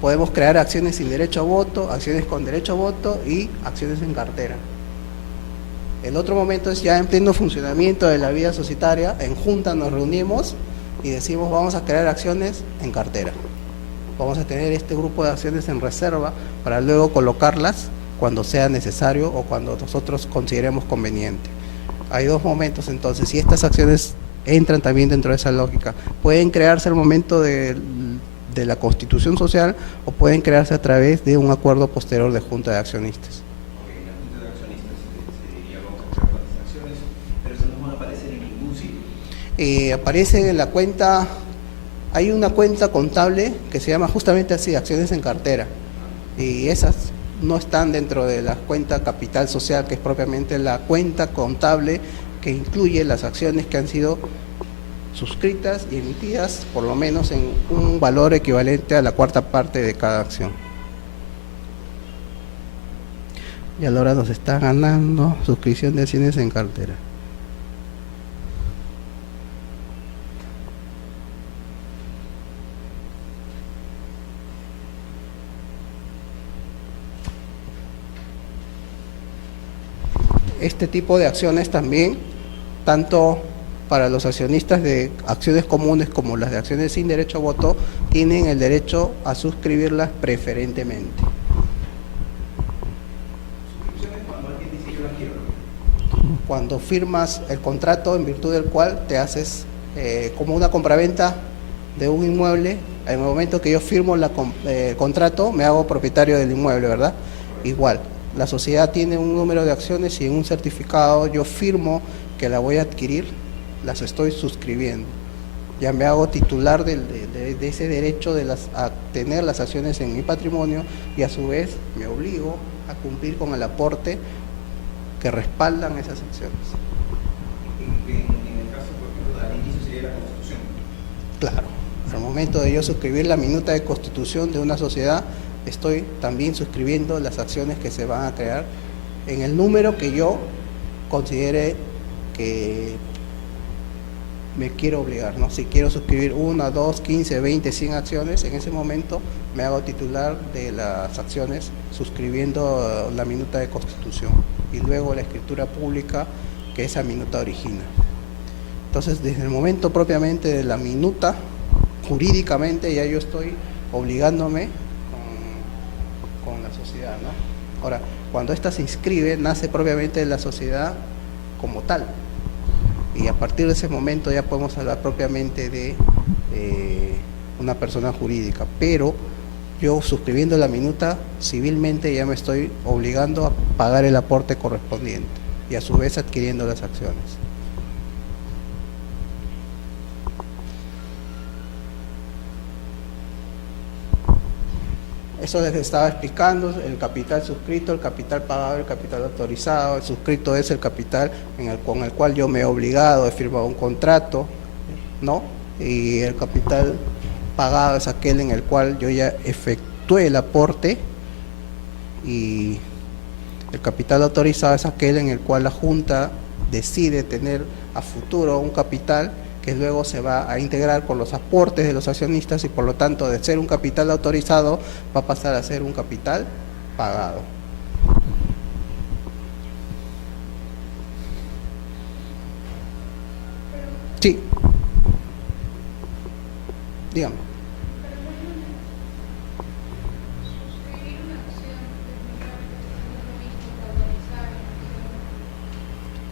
podemos crear acciones sin derecho a voto, acciones con derecho a voto y acciones en cartera. El otro momento es ya en pleno funcionamiento de la vida societaria. En junta nos reunimos y decimos: vamos a crear acciones en cartera. Vamos a tener este grupo de acciones en reserva para luego colocarlas cuando sea necesario o cuando nosotros consideremos conveniente. Hay dos momentos entonces, y estas acciones entran también dentro de esa lógica. Pueden crearse al momento de la constitución social o pueden crearse a través de un acuerdo posterior de junta de accionistas. Ok, la junta de accionistas se diría: vamos a crear las acciones, pero eso no van a aparecer en ningún sitio. Aparecen en la cuenta, hay una cuenta contable que se llama justamente así, acciones en cartera, y esas no están dentro de la cuenta capital social, que es propiamente la cuenta contable que incluye las acciones que han sido suscritas y emitidas, por lo menos en un valor equivalente a la cuarta parte de cada acción. Y ahora nos está ganando suscripción de acciones en cartera. Este tipo de acciones también, tanto para los accionistas de acciones comunes como las de acciones sin derecho a voto, tienen el derecho a suscribirlas preferentemente. Suscripciones cuando alguien dice: yo las quiero. Cuando firmas el contrato en virtud del cual te haces como una compraventa de un inmueble, en el momento que yo firmo el contrato me hago propietario del inmueble, ¿verdad? Igual, la sociedad tiene un número de acciones y en un certificado yo firmo que la voy a adquirir, las estoy suscribiendo. Ya me hago titular de ese derecho a tener las acciones en mi patrimonio, y a su vez me obligo a cumplir con el aporte que respaldan esas acciones. En el caso, por ejemplo, al inicio sería la constitución. Claro, al momento de yo suscribir la minuta de constitución de una sociedad, estoy también suscribiendo las acciones que se van a crear en el número que yo considere que me quiero obligar, ¿no? Si quiero suscribir 1, 2, 15, 20, 100 acciones, en ese momento me hago titular de las acciones suscribiendo la minuta de constitución y luego la escritura pública que esa minuta origina. Entonces, desde el momento propiamente de la minuta, jurídicamente ya yo estoy obligándome con la sociedad, ¿no? Ahora, cuando ésta se inscribe, nace propiamente la sociedad como tal. Y a partir de ese momento ya podemos hablar propiamente de una persona jurídica, pero yo suscribiendo la minuta civilmente ya me estoy obligando a pagar el aporte correspondiente y a su vez adquiriendo las acciones. Eso les estaba explicando, el capital suscrito, el capital pagado, el capital autorizado. El suscrito es el capital con el cual yo me he obligado, he firmado un contrato, ¿no? Y el capital pagado es aquel en el cual yo ya efectué el aporte, y el capital autorizado es aquel en el cual la Junta decide tener a futuro un capital que luego se va a integrar con los aportes de los accionistas, y por lo tanto, de ser un capital autorizado va a pasar a ser un capital pagado. Sí. Dígame.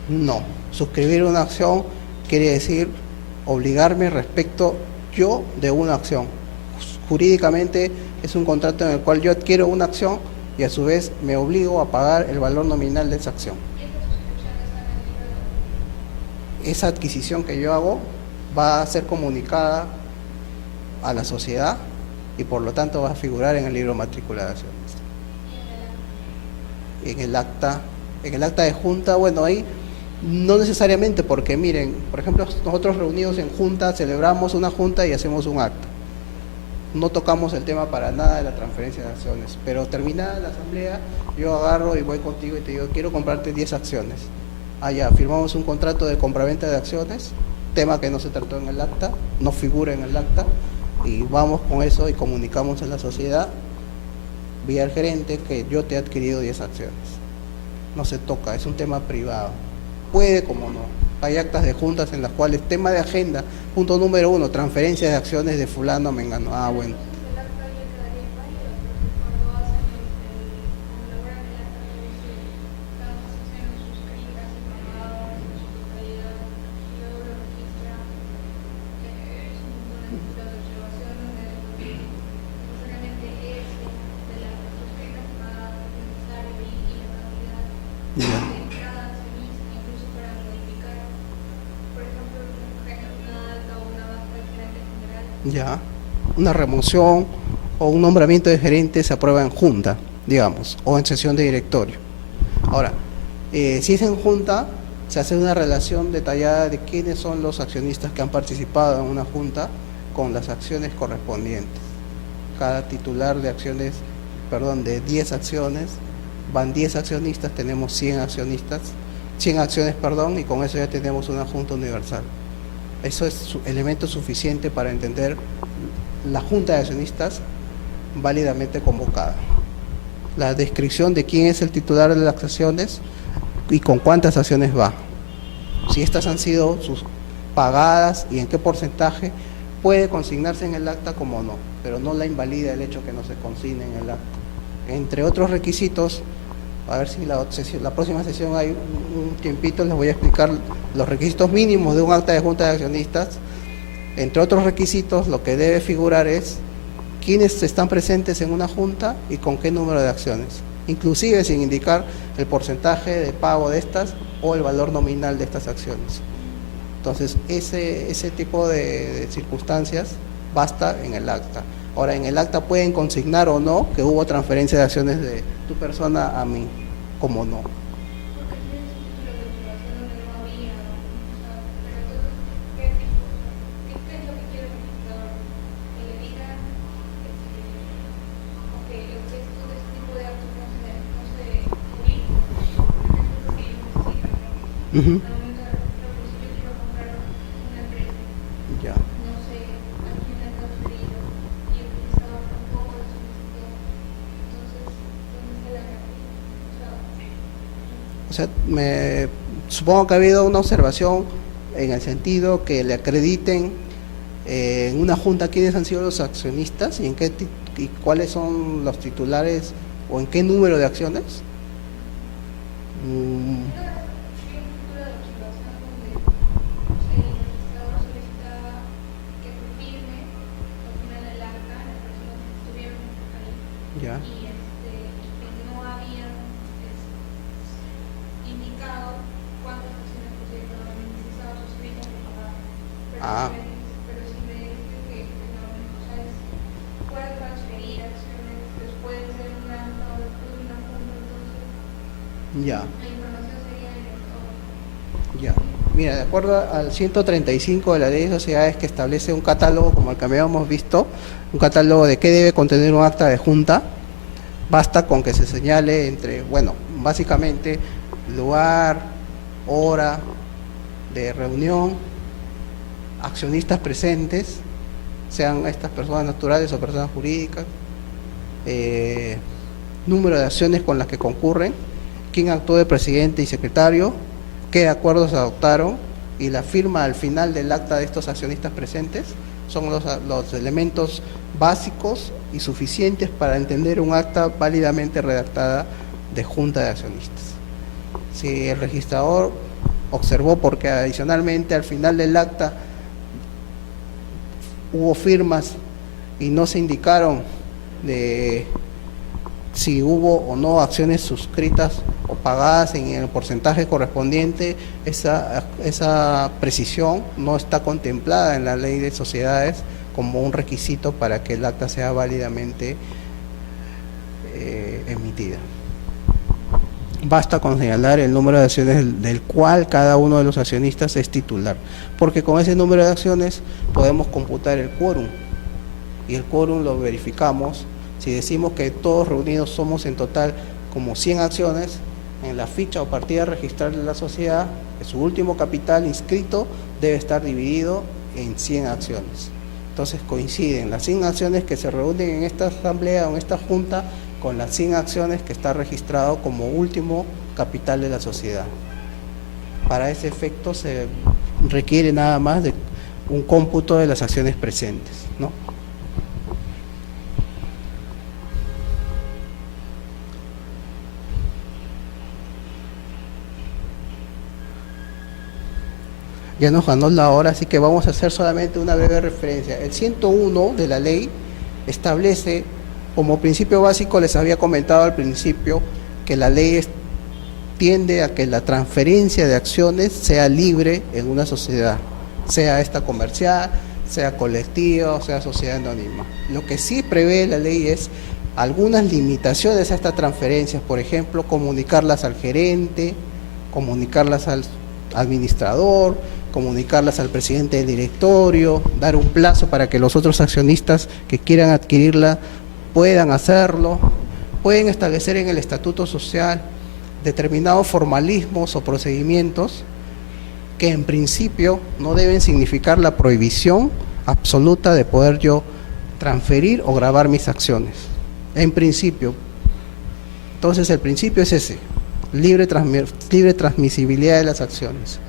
No, suscribir una acción quiere decir obligarme respecto yo de una acción. Jurídicamente es un contrato en el cual yo adquiero una acción y a su vez me obligo a pagar el valor nominal de esa acción. Esa adquisición que yo hago va a ser comunicada a la sociedad y por lo tanto va a figurar en el libro matrícula de acciones. En el acta de junta, bueno, ahí no necesariamente, porque miren, por ejemplo, nosotros reunidos en junta, celebramos una junta y hacemos un acta. No tocamos el tema para nada de la transferencia de acciones, pero terminada la asamblea, yo agarro y voy contigo y te digo, quiero comprarte 10 acciones. Allá firmamos un contrato de compraventa de acciones, tema que no se trató en el acta, no figura en el acta, y vamos con eso y comunicamos a la sociedad vía el gerente que yo te he adquirido 10 acciones. No se toca, es un tema privado. Puede como no. Hay actas de juntas en las cuales tema de agenda, punto número 1, transferencia de acciones de fulano, mengano. Ah, bueno. Ya, una remoción o un nombramiento de gerente se aprueba en junta, digamos, o en sesión de directorio. Ahora, si es en junta, se hace una relación detallada de quiénes son los accionistas que han participado en una junta con las acciones correspondientes. Cada titular de acciones, de 10 acciones, van 10 accionistas, tenemos 100 accionistas, 100 acciones, y con eso ya tenemos una junta universal. Eso es elemento suficiente para entender la junta de accionistas válidamente convocada. La descripción de quién es el titular de las acciones y con cuántas acciones va. Si estas han sido pagadas y en qué porcentaje, puede consignarse en el acta como no, pero no la invalida el hecho que no se consigne en el acta. Entre otros requisitos, a ver si la próxima sesión hay un tiempito, les voy a explicar los requisitos mínimos de un acta de junta de accionistas. Entre otros requisitos, lo que debe figurar es quiénes están presentes en una junta y con qué número de acciones, inclusive sin indicar el porcentaje de pago de estas o el valor nominal de estas acciones. Entonces, ese tipo de circunstancias basta en el acta. Ahora, en el acta pueden consignar o no que hubo transferencia de acciones de tu persona a mí, como no. Uh-huh. Ya. O sea, supongo que ha habido una observación en el sentido que le acrediten en una junta quiénes han sido los accionistas y y cuáles son los titulares o en qué número de acciones. Ya. No había indicado cuántas acciones necesitaba suscritas o pagadas. Pero si me dice que puede transferir acciones después Ya. La información sería en el Ya. Mira, de acuerdo al 135 de la Ley de Sociedades, que establece un catálogo, como el que habíamos visto, un catálogo de qué debe contener un acta de junta, basta con que se señale entre, bueno, básicamente lugar, hora de reunión, accionistas presentes, sean estas personas naturales o personas jurídicas, número de acciones con las que concurren, quién actuó de presidente y secretario, qué acuerdos adoptaron y la firma al final del acta de estos accionistas presentes. Son los elementos básicos y suficientes para entender un acta válidamente redactada de junta de accionistas. Si el registrador observó, porque adicionalmente al final del acta hubo firmas y no se indicaron de si hubo o no acciones suscritas o pagadas en el porcentaje correspondiente, esa precisión no está contemplada en la Ley de Sociedades como un requisito para que el acta sea válidamente emitida. Basta con señalar el número de acciones del cual cada uno de los accionistas es titular, porque con ese número de acciones podemos computar el quórum, y el quórum lo verificamos. Si decimos que todos reunidos somos en total como 100 acciones, en la ficha o partida registral de la sociedad, su último capital inscrito debe estar dividido en 100 acciones. Entonces coinciden las 100 acciones que se reúnen en esta asamblea o en esta junta con las 100 acciones que está registrado como último capital de la sociedad. Para ese efecto se requiere nada más de un cómputo de las acciones presentes, ¿no? Ya nos ganó la hora, así que vamos a hacer solamente una breve referencia. El 101 de la ley establece, como principio básico, les había comentado al principio, que la ley tiende a que la transferencia de acciones sea libre en una sociedad, sea esta comercial, sea colectiva o sea sociedad anónima. Lo que sí prevé la ley es algunas limitaciones a estas transferencias, por ejemplo, comunicarlas al gerente, comunicarlas al administrador, comunicarlas al presidente del directorio, dar un plazo para que los otros accionistas que quieran adquirirla puedan hacerlo, pueden establecer en el estatuto social determinados formalismos o procedimientos que en principio no deben significar la prohibición absoluta de poder yo transferir o gravar mis acciones, en principio. Entonces el principio es ese, libre transmisibilidad de las acciones.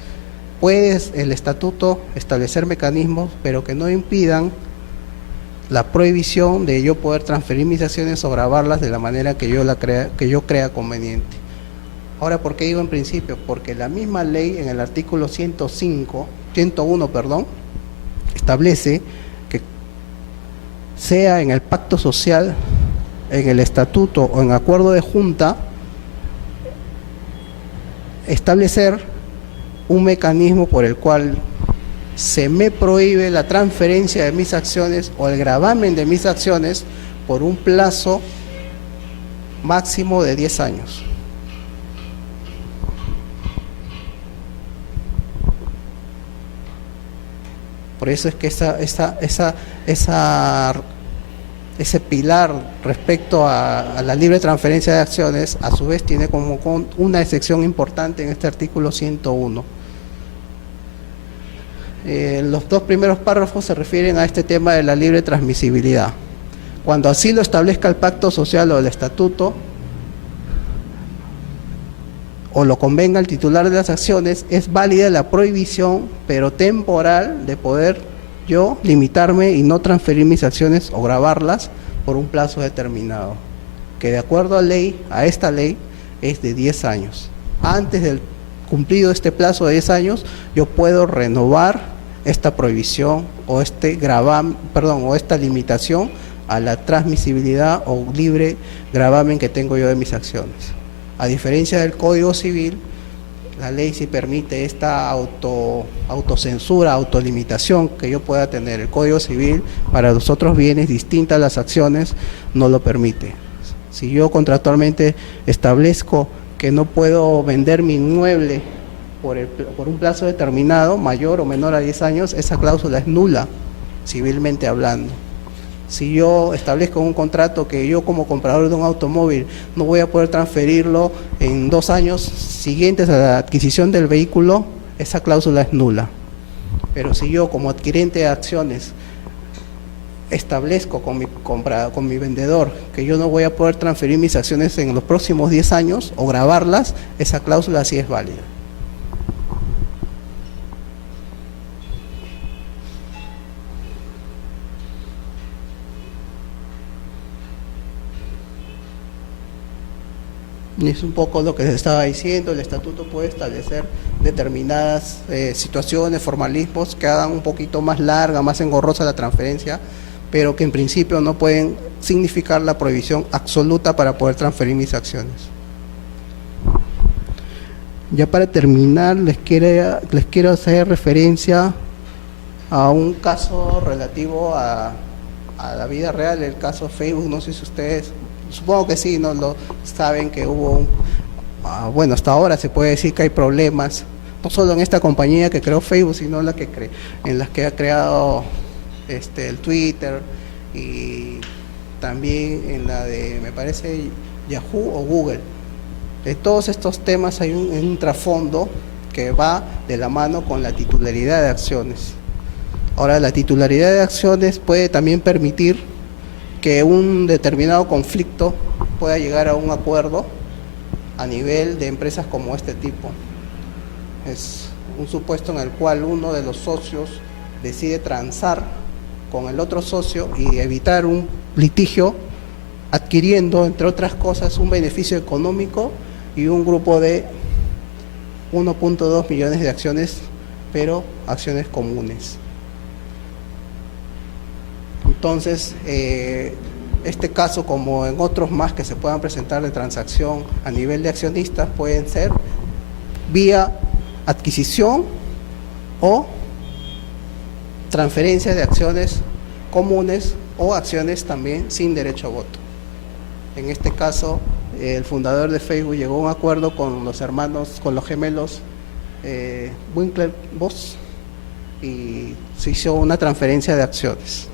Puede el estatuto establecer mecanismos, pero que no impidan la prohibición de yo poder transferir mis acciones o gravarlas de la manera que yo crea conveniente. Ahora, ¿por qué digo en principio? Porque la misma ley en el artículo 101, establece que sea en el pacto social, en el estatuto o en acuerdo de junta, establecer un mecanismo por el cual se me prohíbe la transferencia de mis acciones o el gravamen de mis acciones por un plazo máximo de 10 años. Por eso es que ese pilar respecto a la libre transferencia de acciones, a su vez tiene como una excepción importante en este artículo 101. Los dos primeros párrafos se refieren a este tema de la libre transmisibilidad. Cuando así lo establezca el pacto social o el estatuto, o lo convenga el titular de las acciones, es válida la prohibición, pero temporal, de poder yo limitarme y no transferir mis acciones o gravarlas por un plazo determinado, que de acuerdo a esta ley es de 10 años. Antes del cumplido este plazo de 10 años, yo puedo renovar esta prohibición o esta limitación a la transmisibilidad o libre gravamen que tengo yo de mis acciones. A diferencia del Código Civil, la ley sí permite esta autocensura, autolimitación que yo pueda tener. El Código Civil para los otros bienes distintas a las acciones no lo permite. Si yo contractualmente establezco que no puedo vender mi inmueble por un plazo determinado, mayor o menor a 10 años, esa cláusula es nula, civilmente hablando. Si yo establezco un contrato que yo como comprador de un automóvil no voy a poder transferirlo en 2 años siguientes a la adquisición del vehículo, esa cláusula es nula. Pero si yo como adquirente de acciones establezco con mi vendedor que yo no voy a poder transferir mis acciones en los próximos 10 años o grabarlas, esa cláusula sí es válida. Y es un poco lo que se estaba diciendo, el estatuto puede establecer determinadas situaciones, formalismos que hagan un poquito más larga, más engorrosa la transferencia, pero que en principio no pueden significar la prohibición absoluta para poder transferir mis acciones. Ya para terminar, les quiero hacer referencia a un caso relativo a la vida real, el caso Facebook. No sé si ustedes, supongo que sí, no lo saben, que hubo bueno, hasta ahora se puede decir que hay problemas, no solo en esta compañía que creó Facebook, sino en las que ha creado el Twitter, y también en la de, me parece, Yahoo o Google. De todos estos temas hay un trasfondo que va de la mano con la titularidad de acciones. Ahora, la titularidad de acciones puede también permitir que un determinado conflicto pueda llegar a un acuerdo a nivel de empresas como este tipo. Es un supuesto en el cual uno de los socios decide transar con el otro socio y evitar un litigio, adquiriendo, entre otras cosas, un beneficio económico y un grupo de 1.2 millones de acciones, pero acciones comunes. Entonces, este caso, como en otros más que se puedan presentar de transacción a nivel de accionistas, pueden ser vía adquisición o transferencia de acciones comunes o acciones también sin derecho a voto. En este caso, el fundador de Facebook llegó a un acuerdo con los gemelos Winklevoss, y se hizo una transferencia de acciones.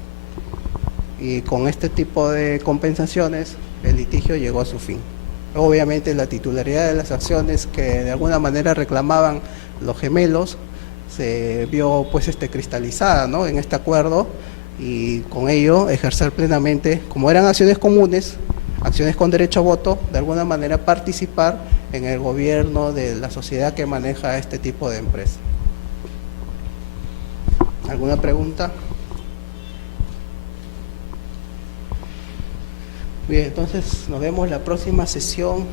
Y con este tipo de compensaciones, el litigio llegó a su fin. Obviamente, la titularidad de las acciones que de alguna manera reclamaban los gemelos se vio pues cristalizada, ¿no?, en este acuerdo, y con ello ejercer plenamente, como eran acciones comunes, acciones con derecho a voto, de alguna manera participar en el gobierno de la sociedad que maneja este tipo de empresa. ¿Alguna pregunta? Bien, entonces nos vemos la próxima sesión.